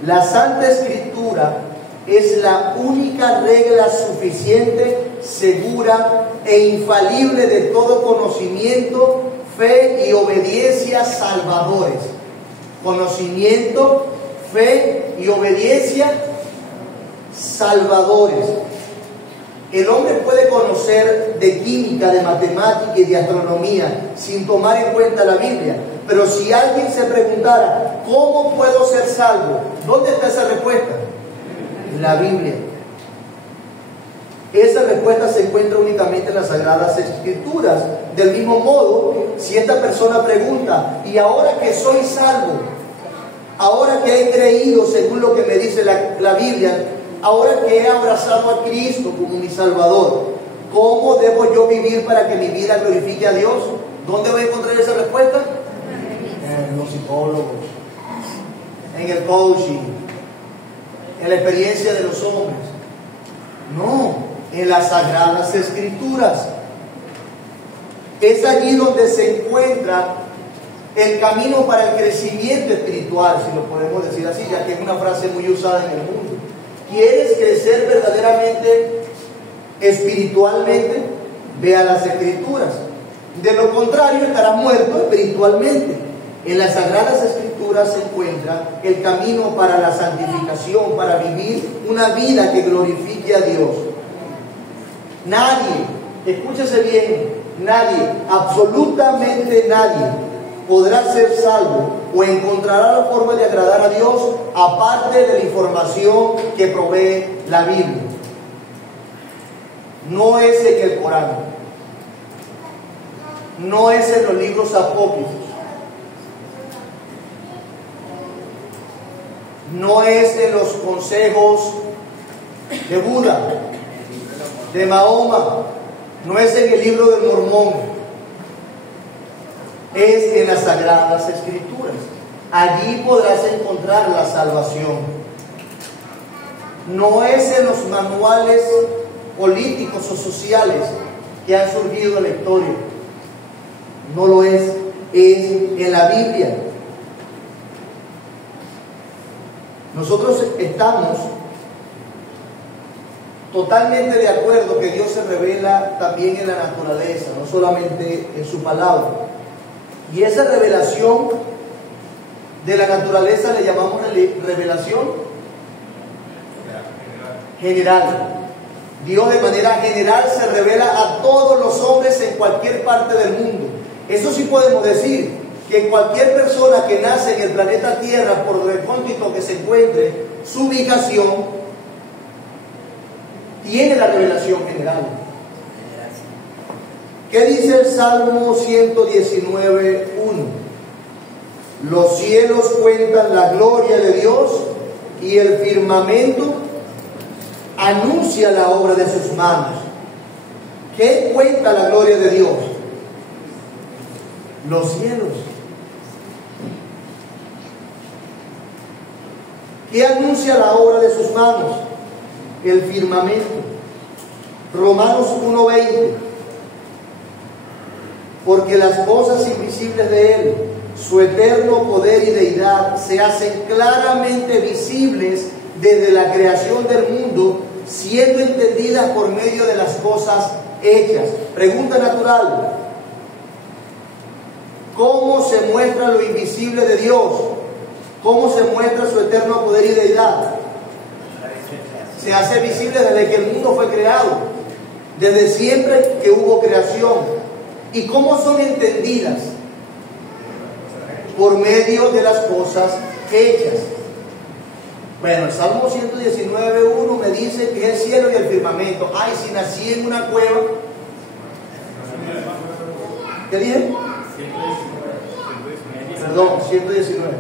la Santa Escritura es la única regla suficiente, segura e infalible de todo conocimiento, fe y obediencia salvadores. Conocimiento, fe y obediencia salvadores. El hombre puede conocer de química, de matemática y de astronomía sin tomar en cuenta la Biblia. Pero si alguien se preguntara, ¿cómo puedo ser salvo? ¿Dónde está esa respuesta? En la Biblia. Esa respuesta se encuentra únicamente en las Sagradas Escrituras. Del mismo modo, si esta persona pregunta, ¿y ahora que soy salvo? Ahora que he creído según lo que me dice la Biblia, ahora que he abrazado a Cristo como mi Salvador, ¿cómo debo yo vivir para que mi vida glorifique a Dios? ¿Dónde voy a encontrar esa respuesta? En los psicólogos, en el coaching, en la experiencia de los hombres. No, en las Sagradas Escrituras. Es allí donde se encuentra el camino para el crecimiento espiritual, si lo podemos decir así, ya que es una frase muy usada en el mundo. ¿Quieres crecer verdaderamente espiritualmente? Ve a las Escrituras. De lo contrario, estarás muerto espiritualmente. En las Sagradas Escrituras se encuentra el camino para la santificación, para vivir una vida que glorifique a Dios. Nadie, escúchese bien, nadie, absolutamente nadie, podrá ser salvo o encontrará la forma de agradar a Dios aparte de la información que provee la Biblia. No es en el Corán, no es en los libros apócrifos, no es en los consejos de Buda, de Mahoma, no es en el libro del Mormón. Es en las Sagradas Escrituras. Allí podrás encontrar la salvación. No es en los manuales políticos o sociales que han surgido en la historia. No lo es. Es en la Biblia. Nosotros estamos totalmente de acuerdo que Dios se revela también en la naturaleza, no solamente en su palabra. Y esa revelación de la naturaleza le llamamos revelación general. Dios de manera general se revela a todos los hombres en cualquier parte del mundo. Eso sí podemos decir, que cualquier persona que nace en el planeta Tierra, por recóndito que se encuentre, su ubicación, tiene la revelación general. ¿Qué dice el Salmo 119:1? Los cielos cuentan la gloria de Dios y el firmamento anuncia la obra de sus manos. ¿Qué cuenta la gloria de Dios? Los cielos. ¿Qué anuncia la obra de sus manos? El firmamento. Romanos 1:20. Porque las cosas invisibles de Él, su eterno poder y deidad, se hacen claramente visibles desde la creación del mundo, siendo entendidas por medio de las cosas hechas. Pregunta natural: ¿cómo se muestra lo invisible de Dios? ¿Cómo se muestra su eterno poder y deidad? Se hace visible desde que el mundo fue creado, desde siempre que hubo creación. ¿Y cómo son entendidas? Por medio de las cosas hechas. Bueno, el Salmo 119:1 me dice que es el cielo y el firmamento. Ay, si nací en una cueva. ¿Qué dije? Perdón, 119.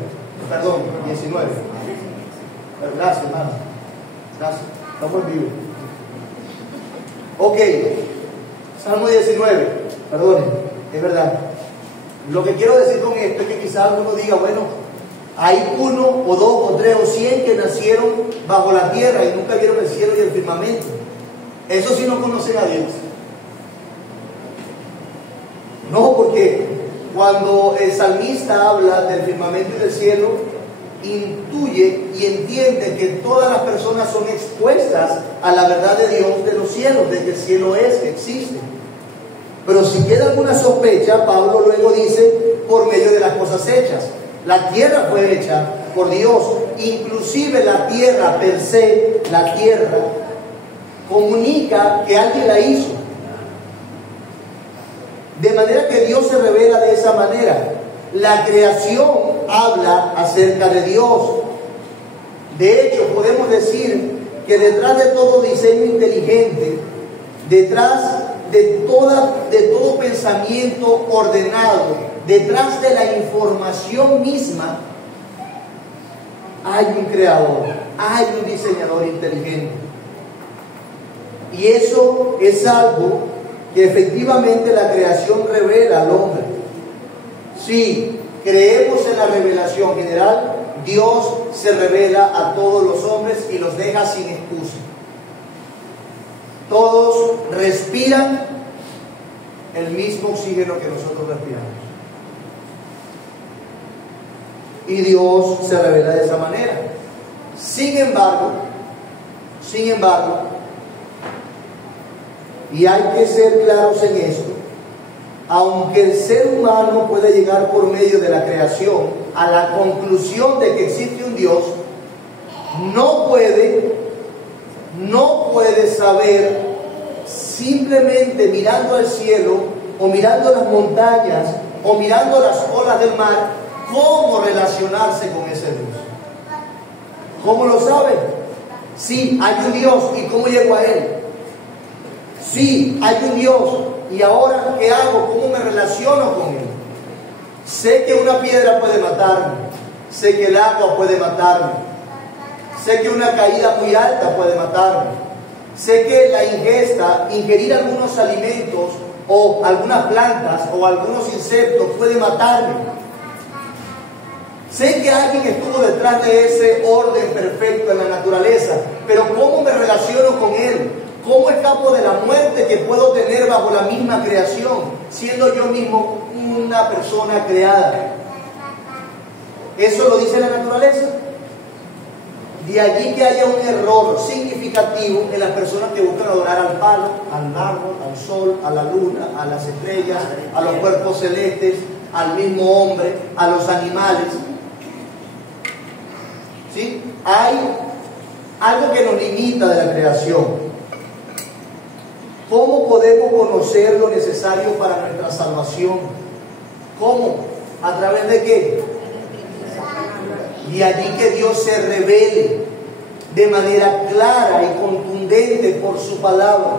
Perdón, 19. Pero gracias, hermano. Gracias. Estamos en vivo. Ok. Salmo 19. Perdone, es verdad. Lo que quiero decir con esto es que quizás alguno diga, bueno, hay 1 o 2 o 3 o 100 que nacieron bajo la tierra y nunca vieron el cielo y el firmamento. Eso sí no conocen a Dios. No, porque cuando el salmista habla del firmamento y del cielo, intuye y entiende que todas las personas son expuestas a la verdad de Dios de los cielos, de que el cielo es, que existe. Pero si queda alguna sospecha, Pablo luego dice, por medio de las cosas hechas. La tierra fue hecha por Dios. Inclusive la tierra per se, la tierra, comunica que alguien la hizo. De manera que Dios se revela de esa manera. La creación habla acerca de Dios. De hecho, podemos decir que detrás de todo diseño inteligente, detrás de todo pensamiento ordenado, detrás de la información misma, hay un creador, hay un diseñador inteligente. Y eso es algo que efectivamente la creación revela al hombre. Si creemos en la revelación general, Dios se revela a todos los hombres y los deja sin excusa. Todos respiran el mismo oxígeno que nosotros respiramos. Y Dios se revela de esa manera. Sin embargo, y hay que ser claros en esto, aunque el ser humano puede llegar por medio de la creación a la conclusión de que existe un Dios, no puede saber simplemente mirando al cielo o mirando las montañas o mirando las olas del mar cómo relacionarse con ese Dios. ¿Cómo lo sabe? Sí, hay un Dios. ¿Y cómo llego a Él? Sí, hay un Dios. ¿Y ahora qué hago? ¿Cómo me relaciono con Él? Sé que una piedra puede matarme. Sé que el agua puede matarme. Sé que una caída muy alta puede matarme. Sé que la ingerir algunos alimentos o algunas plantas o algunos insectos puede matarme. Sé que alguien estuvo detrás de ese orden perfecto en la naturaleza, pero ¿cómo me relaciono con Él? ¿Cómo escapo de la muerte que puedo tener bajo la misma creación, siendo yo mismo una persona creada? ¿Eso lo dice la naturaleza? De allí que haya un error significativo en las personas que buscan adorar al palo, al árbol, al sol, a la luna, a las estrellas, a los cuerpos celestes, al mismo hombre, a los animales. ¿Sí? Hay algo que nos limita de la creación. ¿Cómo podemos conocer lo necesario para nuestra salvación? ¿Cómo? ¿A través de qué? De allí que Dios se revele de manera clara y contundente por su palabra.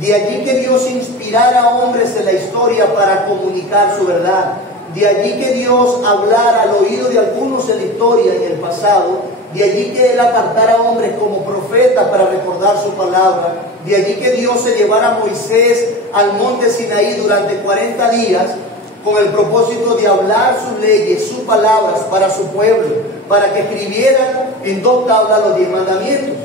De allí que Dios inspirara a hombres en la historia para comunicar su verdad. De allí que Dios hablara al oído de algunos en la historia y en el pasado. De allí que Él apartara a hombres como profetas para recordar su palabra. De allí que Dios se llevara a Moisés al monte Sinaí durante 40 días con el propósito de hablar sus leyes, sus palabras para su pueblo, para que escribieran en 2 tablas los 10 mandamientos.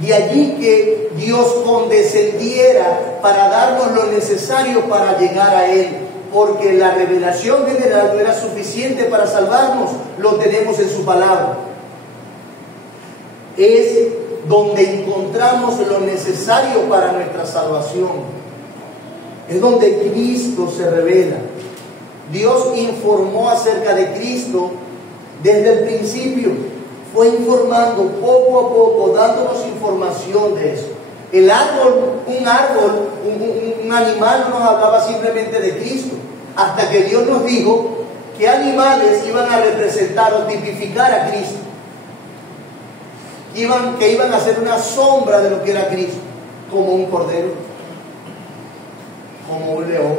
De allí que Dios condescendiera para darnos lo necesario para llegar a Él, porque la revelación general no era suficiente para salvarnos, lo tenemos en su palabra. Es donde encontramos lo necesario para nuestra salvación. Es donde Cristo se revela. Dios informó acerca de Cristo desde el principio. Fue informando poco a poco, dándonos información de eso. El árbol, un animal no nos hablaba simplemente de Cristo, hasta que Dios nos dijo que animales iban a representar o tipificar a Cristo, que iban a ser una sombra de lo que era Cristo, como un cordero, como un león.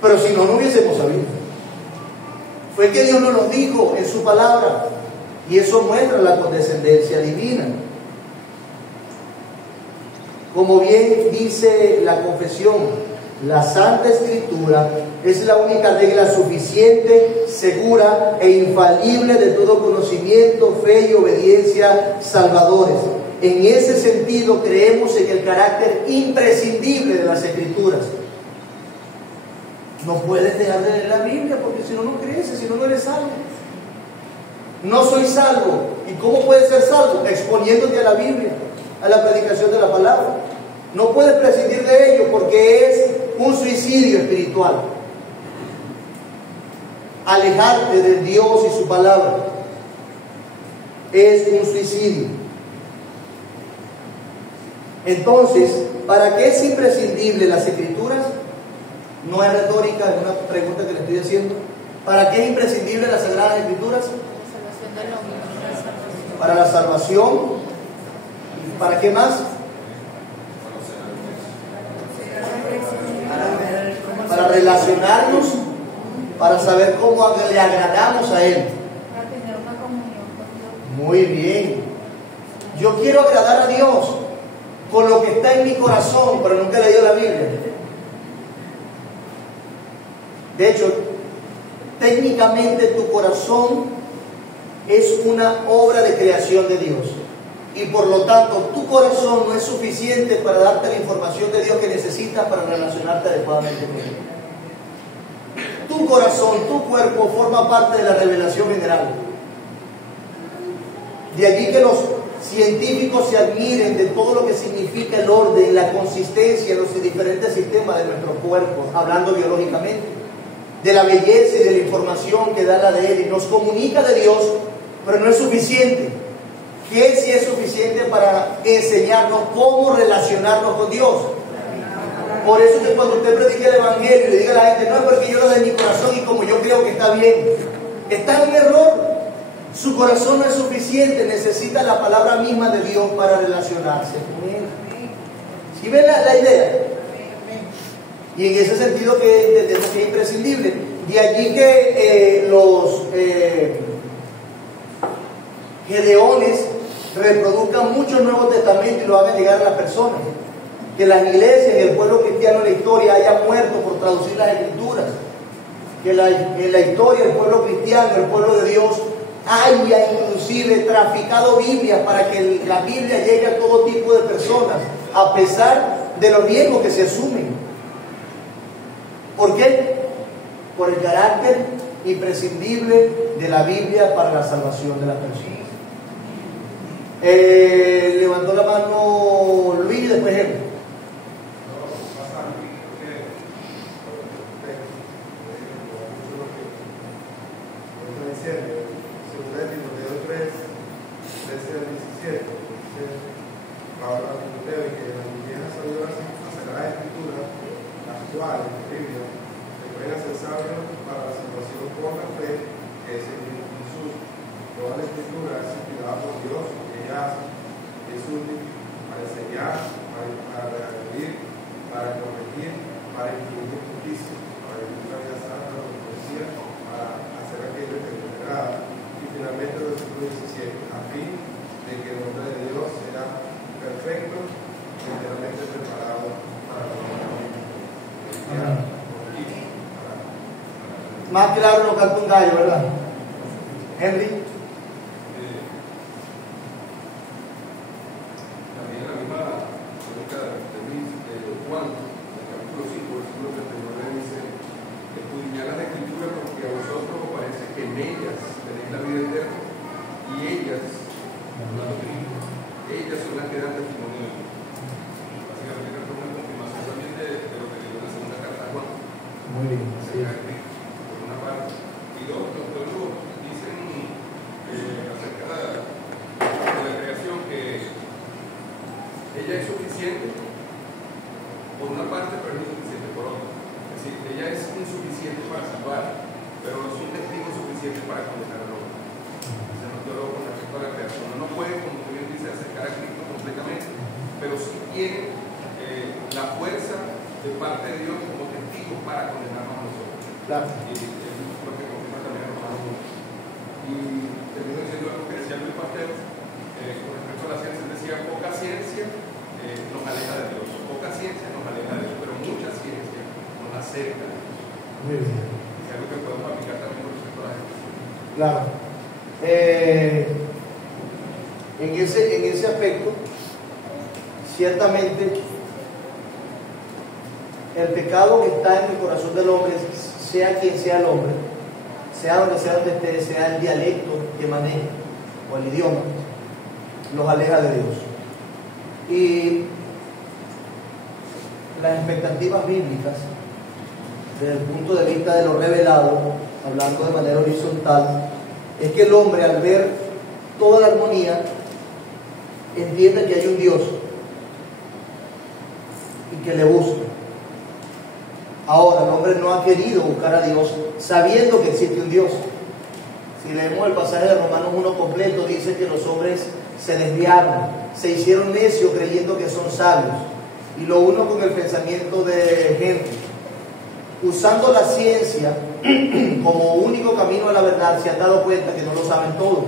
Pero si no, no hubiésemos sabido. Fue que Dios nos lo dijo en su palabra, y eso muestra la condescendencia divina. Como bien dice la confesión, la Santa Escritura es la única regla suficiente, segura e infalible de todo conocimiento, fe y obediencia salvadores. En ese sentido creemos en el carácter imprescindible de las Escrituras. No puedes dejar de leer la Biblia, porque si no, no creces, si no, no eres salvo. No soy salvo. ¿Y cómo puedes ser salvo? Exponiéndote a la Biblia, a la predicación de la palabra. No puedes prescindir de ello, porque es un suicidio espiritual. Alejarte de Dios y su palabra es un suicidio. Entonces, ¿para qué es imprescindible las Escrituras? No es retórica, es una pregunta que le estoy haciendo. ¿Para qué es imprescindible las Sagradas Escrituras? Para la salvación. ¿Para qué más? Para relacionarnos, para saber cómo le agradamos a Él. Para tener una comunión con Dios. Muy bien. Yo quiero agradar a Dios con lo que está en mi corazón, pero nunca he leído la Biblia. De hecho, técnicamente tu corazón es una obra de creación de Dios. Y por lo tanto, tu corazón no es suficiente para darte la información de Dios que necesitas para relacionarte adecuadamente con Él. Tu corazón, tu cuerpo forma parte de la revelación general. De allí que los científicos se admiren de todo lo que significa el orden, la consistencia en los diferentes sistemas de nuestro cuerpo, hablando biológicamente, de la belleza y de la información que da la de Él, y nos comunica de Dios, pero no es suficiente. ¿Qué sí es suficiente para enseñarnos cómo relacionarnos con Dios? Por eso que cuando usted predique el Evangelio y le diga a la gente, no es porque yo lo de mi corazón y como yo creo que está bien, está en un error. Su corazón no es suficiente, necesita la palabra misma de Dios para relacionarse con Él. ¿Sí ven la idea? Y en ese sentido que entendemos que es imprescindible. De allí que los gedeones reproduzcan muchos Nuevos Testamentos y lo hagan llegar a las personas. Que las iglesias y el pueblo cristiano en la historia hayan muerto por traducir las Escrituras. Que en la historia el pueblo cristiano, el pueblo de Dios, haya inclusive traficado Biblias para que la Biblia llegue a todo tipo de personas, a pesar de los riesgos que se asumen. ¿Por qué? Por el carácter imprescindible de la Biblia para la salvación de las personas. Levantó la mano Luis y después él. Más claro no canta un gallo, ¿verdad? Henry. Juan, en el capítulo 5, versículo 39, dice: escudriñad las escrituras porque a vosotros os parece que en ellas tenéis la vida eterna, y ellas, hablando de Cristo, ellas son las que dan testimonio de Dios. Básicamente creo que es una confirmación también de lo que dijo en la segunda carta a Juan. Muy bien. Acerca de Cristo, por una parte. Y dos, los teólogos dicen acerca de la creación que ella es suficiente por una parte, pero no es suficiente por otra. Es decir, ella es insuficiente para salvar, pero no es un testigo suficiente para condenar al hombre. Se nos teólogos con respecto a la creación. Uno no puede, como tú bien dices, acercar a Cristo completamente, pero sí tiene la fuerza de parte de Dios como testigo para condenarnos a nosotros. Claro. Y es lo que confirma también Romanos 1. Y termino diciendo algo que decía Luis Pasteur con respecto a la ciencia. Él decía: poca ciencia nos aleja de Dios, poca ciencia nos aleja de Dios, pero mucha ciencia nos acerca de Dios. Muy bien. Es algo que podemos aplicar también con respecto a la gente. Claro. En ese aspecto, ciertamente, el pecado que está en el corazón del hombre, sea quien sea el hombre, sea donde esté, sea el dialecto que maneje o el idioma, los aleja de Dios. Y las expectativas bíblicas, desde el punto de vista de lo revelado, hablando de manera horizontal, es que el hombre, al ver toda la armonía, entiende que hay un Dios y que le busca. Ahora, el hombre no ha querido buscar a Dios sabiendo que existe un Dios. Si leemos el pasaje de Romanos 1 completo, dice que los hombres se desviaron, se hicieron necios creyendo que son sabios. Y lo uno con el pensamiento de Henry. Usando la ciencia como único camino a la verdad, se han dado cuenta que no lo saben todo,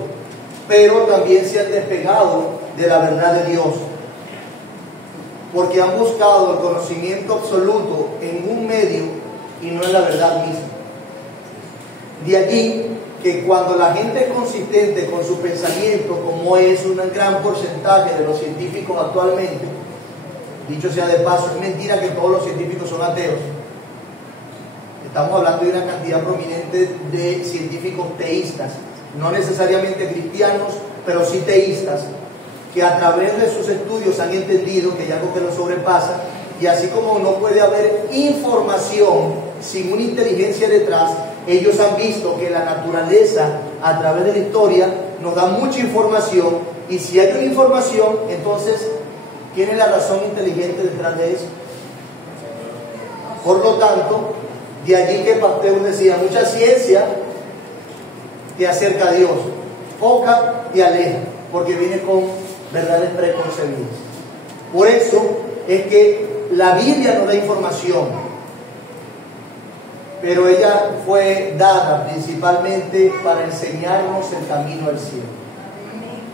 pero también se han despegado de la verdad de Dios, porque han buscado el conocimiento absoluto en un medio y no en la verdad misma. De allí que cuando la gente es consistente con su pensamiento, como es un gran porcentaje de los científicos actualmente, dicho sea de paso, es mentira que todos los científicos son ateos. Estamos hablando de una cantidad prominente de científicos teístas, no necesariamente cristianos, pero sí teístas, que a través de sus estudios han entendido que hay algo que los sobrepasa, y así como no puede haber información sin una inteligencia detrás, ellos han visto que la naturaleza a través de la historia nos da mucha información, y si hay una información, entonces tiene la razón inteligente detrás de eso. Por lo tanto, de allí que Pasteur decía: mucha ciencia te acerca a Dios, poca te aleja, porque viene con verdades preconcebidas. Por eso es que la Biblia nos da información, pero ella fue dada principalmente para enseñarnos el camino al cielo,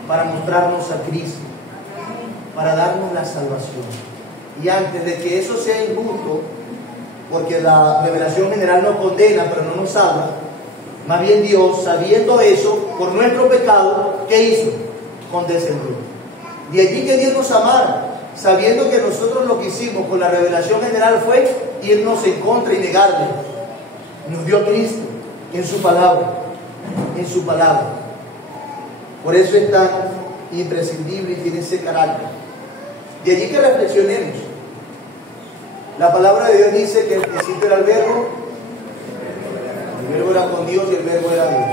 para mostrarnos a Cristo, para darnos la salvación. Y antes de que eso sea injusto, porque la revelación general nos condena pero no nos salva, más bien Dios, sabiendo eso, por nuestro pecado, ¿qué hizo? Condescendió. De allí que Dios nos amara, sabiendo que nosotros lo que hicimos con la revelación general fue irnos en contra y negarle. Nos dio a Cristo en su palabra, en su palabra. Por eso es tan imprescindible y tiene ese carácter. De allí que reflexionemos. La palabra de Dios dice que el principio era el verbo era con Dios y el verbo era Dios.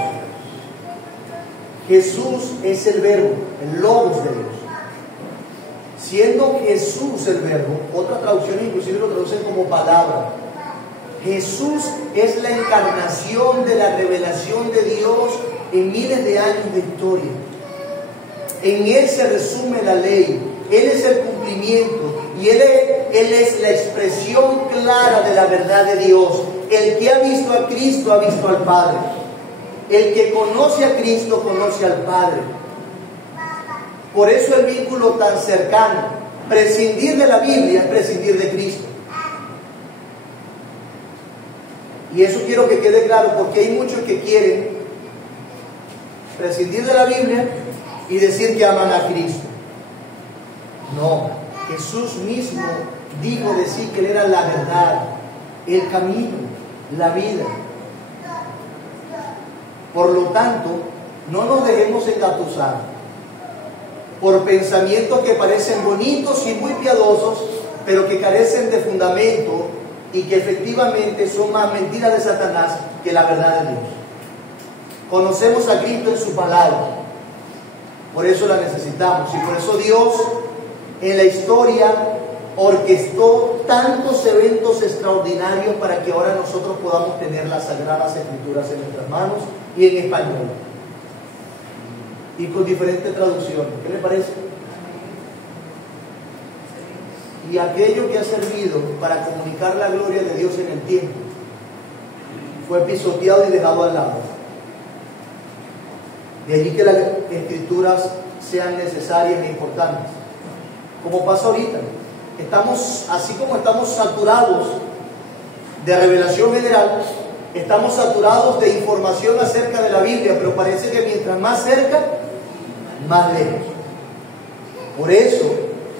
Jesús es el verbo, el logos de Dios. Siendo Jesús el verbo, otras traducciones inclusive lo traducen como palabra. Jesús es la encarnación de la revelación de Dios en miles de años de historia. En Él se resume la ley, Él es el cumplimiento y Él es la expresión clara de la verdad de Dios. El que ha visto a Cristo ha visto al Padre. El que conoce a Cristo conoce al Padre. Por eso el vínculo tan cercano. Prescindir de la Biblia es prescindir de Cristo. Y eso quiero que quede claro, porque hay muchos que quieren prescindir de la Biblia y decir que aman a Cristo. No, Jesús mismo dijo de sí que Él era la verdad, el camino, la vida. Por lo tanto, no nos dejemos engatusar por pensamientos que parecen bonitos y muy piadosos, pero que carecen de fundamento y que efectivamente son más mentiras de Satanás que la verdad de Dios. Conocemos a Cristo en su palabra, por eso la necesitamos, y por eso Dios en la historia orquestó tantos eventos extraordinarios para que ahora nosotros podamos tener las Sagradas Escrituras en nuestras manos y en español y con diferentes traducciones. ¿Qué le parece? Y aquello que ha servido para comunicar la gloria de Dios en el tiempo fue pisoteado y dejado al lado. De allí que las Escrituras sean necesarias e importantes, como pasa ahorita. Estamos, así como estamos saturados de revelación general, estamos saturados de información acerca de la Biblia, pero parece que mientras más cerca, más lejos. Por eso,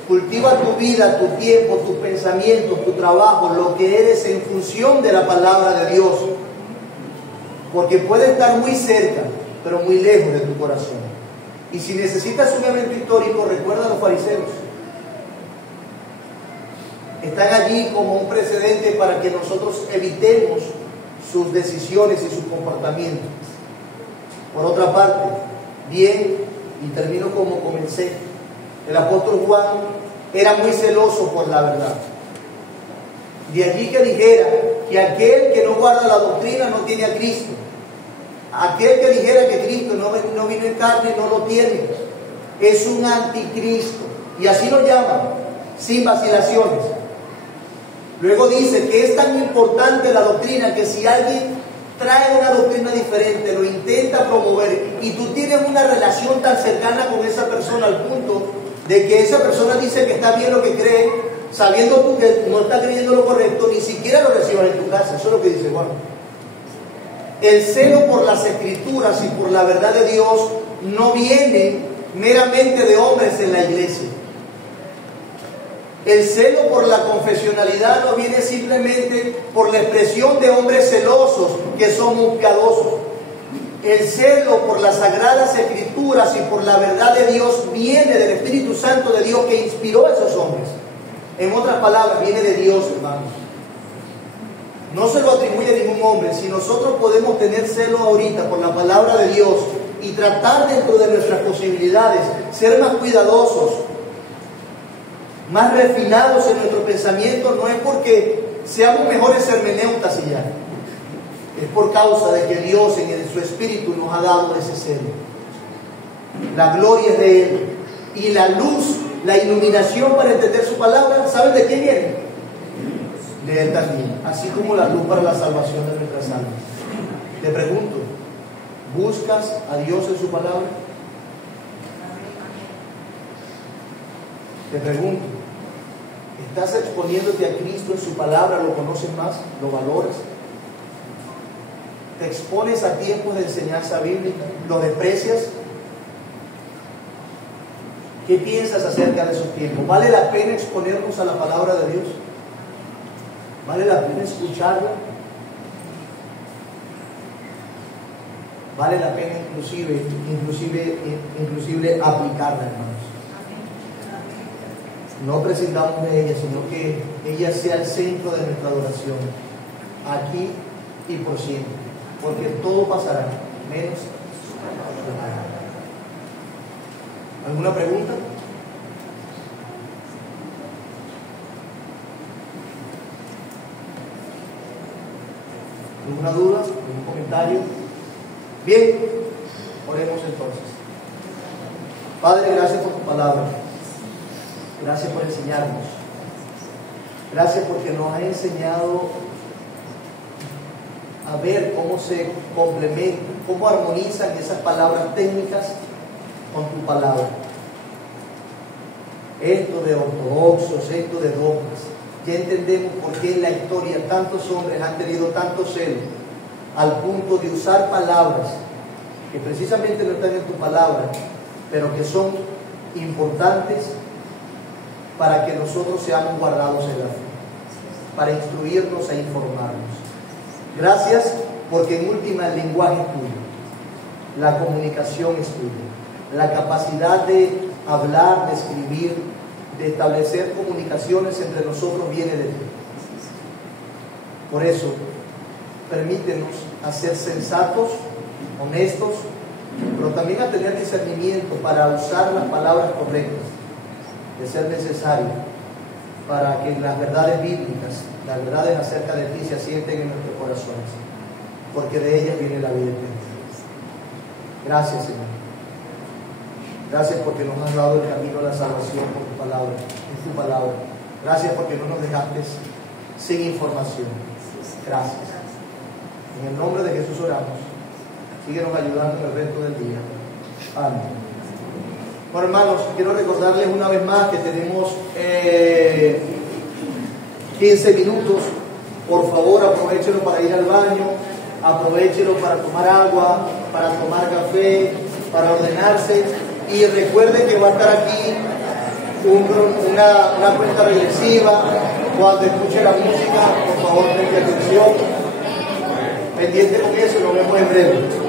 cultiva tu vida, tu tiempo, tus pensamientos, tu trabajo, lo que eres en función de la palabra de Dios, porque puede estar muy cerca, pero muy lejos de tu corazón. Y si necesitas un evento histórico, recuerda a los fariseos. Están allí como un precedente para que nosotros evitemos sus decisiones y sus comportamientos. Por otra parte, bien, y termino como comencé, el apóstol Juan era muy celoso por la verdad. De allí que dijera que aquel que no guarda la doctrina no tiene a Cristo. Aquel que dijera que Cristo no vino en carne no lo tiene. Es un anticristo. Y así lo llaman, sin vacilaciones. Luego dice que es tan importante la doctrina que si alguien trae una doctrina diferente, lo intenta promover y tú tienes una relación tan cercana con esa persona al punto de que esa persona dice que está bien lo que cree, sabiendo tú que no está creyendo lo correcto, ni siquiera lo recibas en tu casa. Eso es lo que dice Juan. El celo por las Escrituras y por la verdad de Dios no viene meramente de hombres en la iglesia. El celo por la confesionalidad no viene simplemente por la expresión de hombres celosos que son muy piadosos. El celo por las Sagradas Escrituras y por la verdad de Dios viene del Espíritu Santo de Dios que inspiró a esos hombres. En otras palabras, viene de Dios, hermanos. No se lo atribuye a ningún hombre. Si nosotros podemos tener celo ahorita por la palabra de Dios y tratar dentro de nuestras posibilidades, ser más cuidadosos, más refinados en nuestro pensamiento, no es porque seamos mejores hermeneutas y ya. Es por causa de que Dios en su Espíritu nos ha dado ese celo. La gloria es de Él. Y la luz, la iluminación para entender su palabra, ¿saben de quién viene? De Él también. Así como la luz para la salvación de nuestras almas. Te pregunto, ¿buscas a Dios en su palabra? Te pregunto, ¿estás exponiéndote a Cristo en su palabra? ¿Lo conoces más? ¿Lo valoras? ¿Te expones a tiempos de enseñanza bíblica? ¿Lo desprecias? ¿Qué piensas acerca de esos tiempos? ¿Vale la pena exponernos a la palabra de Dios? ¿Vale la pena escucharla? ¿Vale la pena inclusive aplicarla, hermanos? No prescindamos de ella, sino que ella sea el centro de nuestra adoración, aquí y por siempre, porque todo pasará, menos su palabra. ¿Alguna pregunta? ¿Alguna duda? ¿Algún comentario? Bien, oremos entonces. Padre, gracias por tu palabra. Gracias por enseñarnos. Gracias porque nos ha enseñado a ver cómo se complementan, cómo armonizan esas palabras técnicas con tu palabra. Esto de ortodoxos, esto de dogmas. Ya entendemos por qué en la historia tantos hombres han tenido tanto celo al punto de usar palabras que precisamente no están en tu palabra, pero que son importantes para que nosotros seamos guardados en la fe, para instruirnos e informarnos. Gracias porque en última el lenguaje es tuyo, la comunicación es tuya, la capacidad de hablar, de escribir, de establecer comunicaciones entre nosotros viene de ti. Por eso, permítenos a ser sensatos, honestos, pero también a tener discernimiento para usar las palabras correctas, de ser necesario, para que las verdades bíblicas, las verdades acerca de ti se asienten en nuestros corazones, porque de ellas viene la vida eterna. Gracias, Señor. Gracias porque nos has dado el camino a la salvación por tu palabra, en tu palabra. Gracias porque no nos dejaste sin información. Gracias. En el nombre de Jesús oramos. Síguenos ayudando en el resto del día. Amén. Bueno, hermanos, quiero recordarles una vez más que tenemos 15 minutos. Por favor, aprovechenlo para ir al baño, aprovechenlo para tomar agua, para tomar café, para ordenarse. Y recuerden que va a estar aquí una cuenta regresiva. Cuando escuche la música, por favor, preste atención. Pendiente con eso, nos vemos en breve.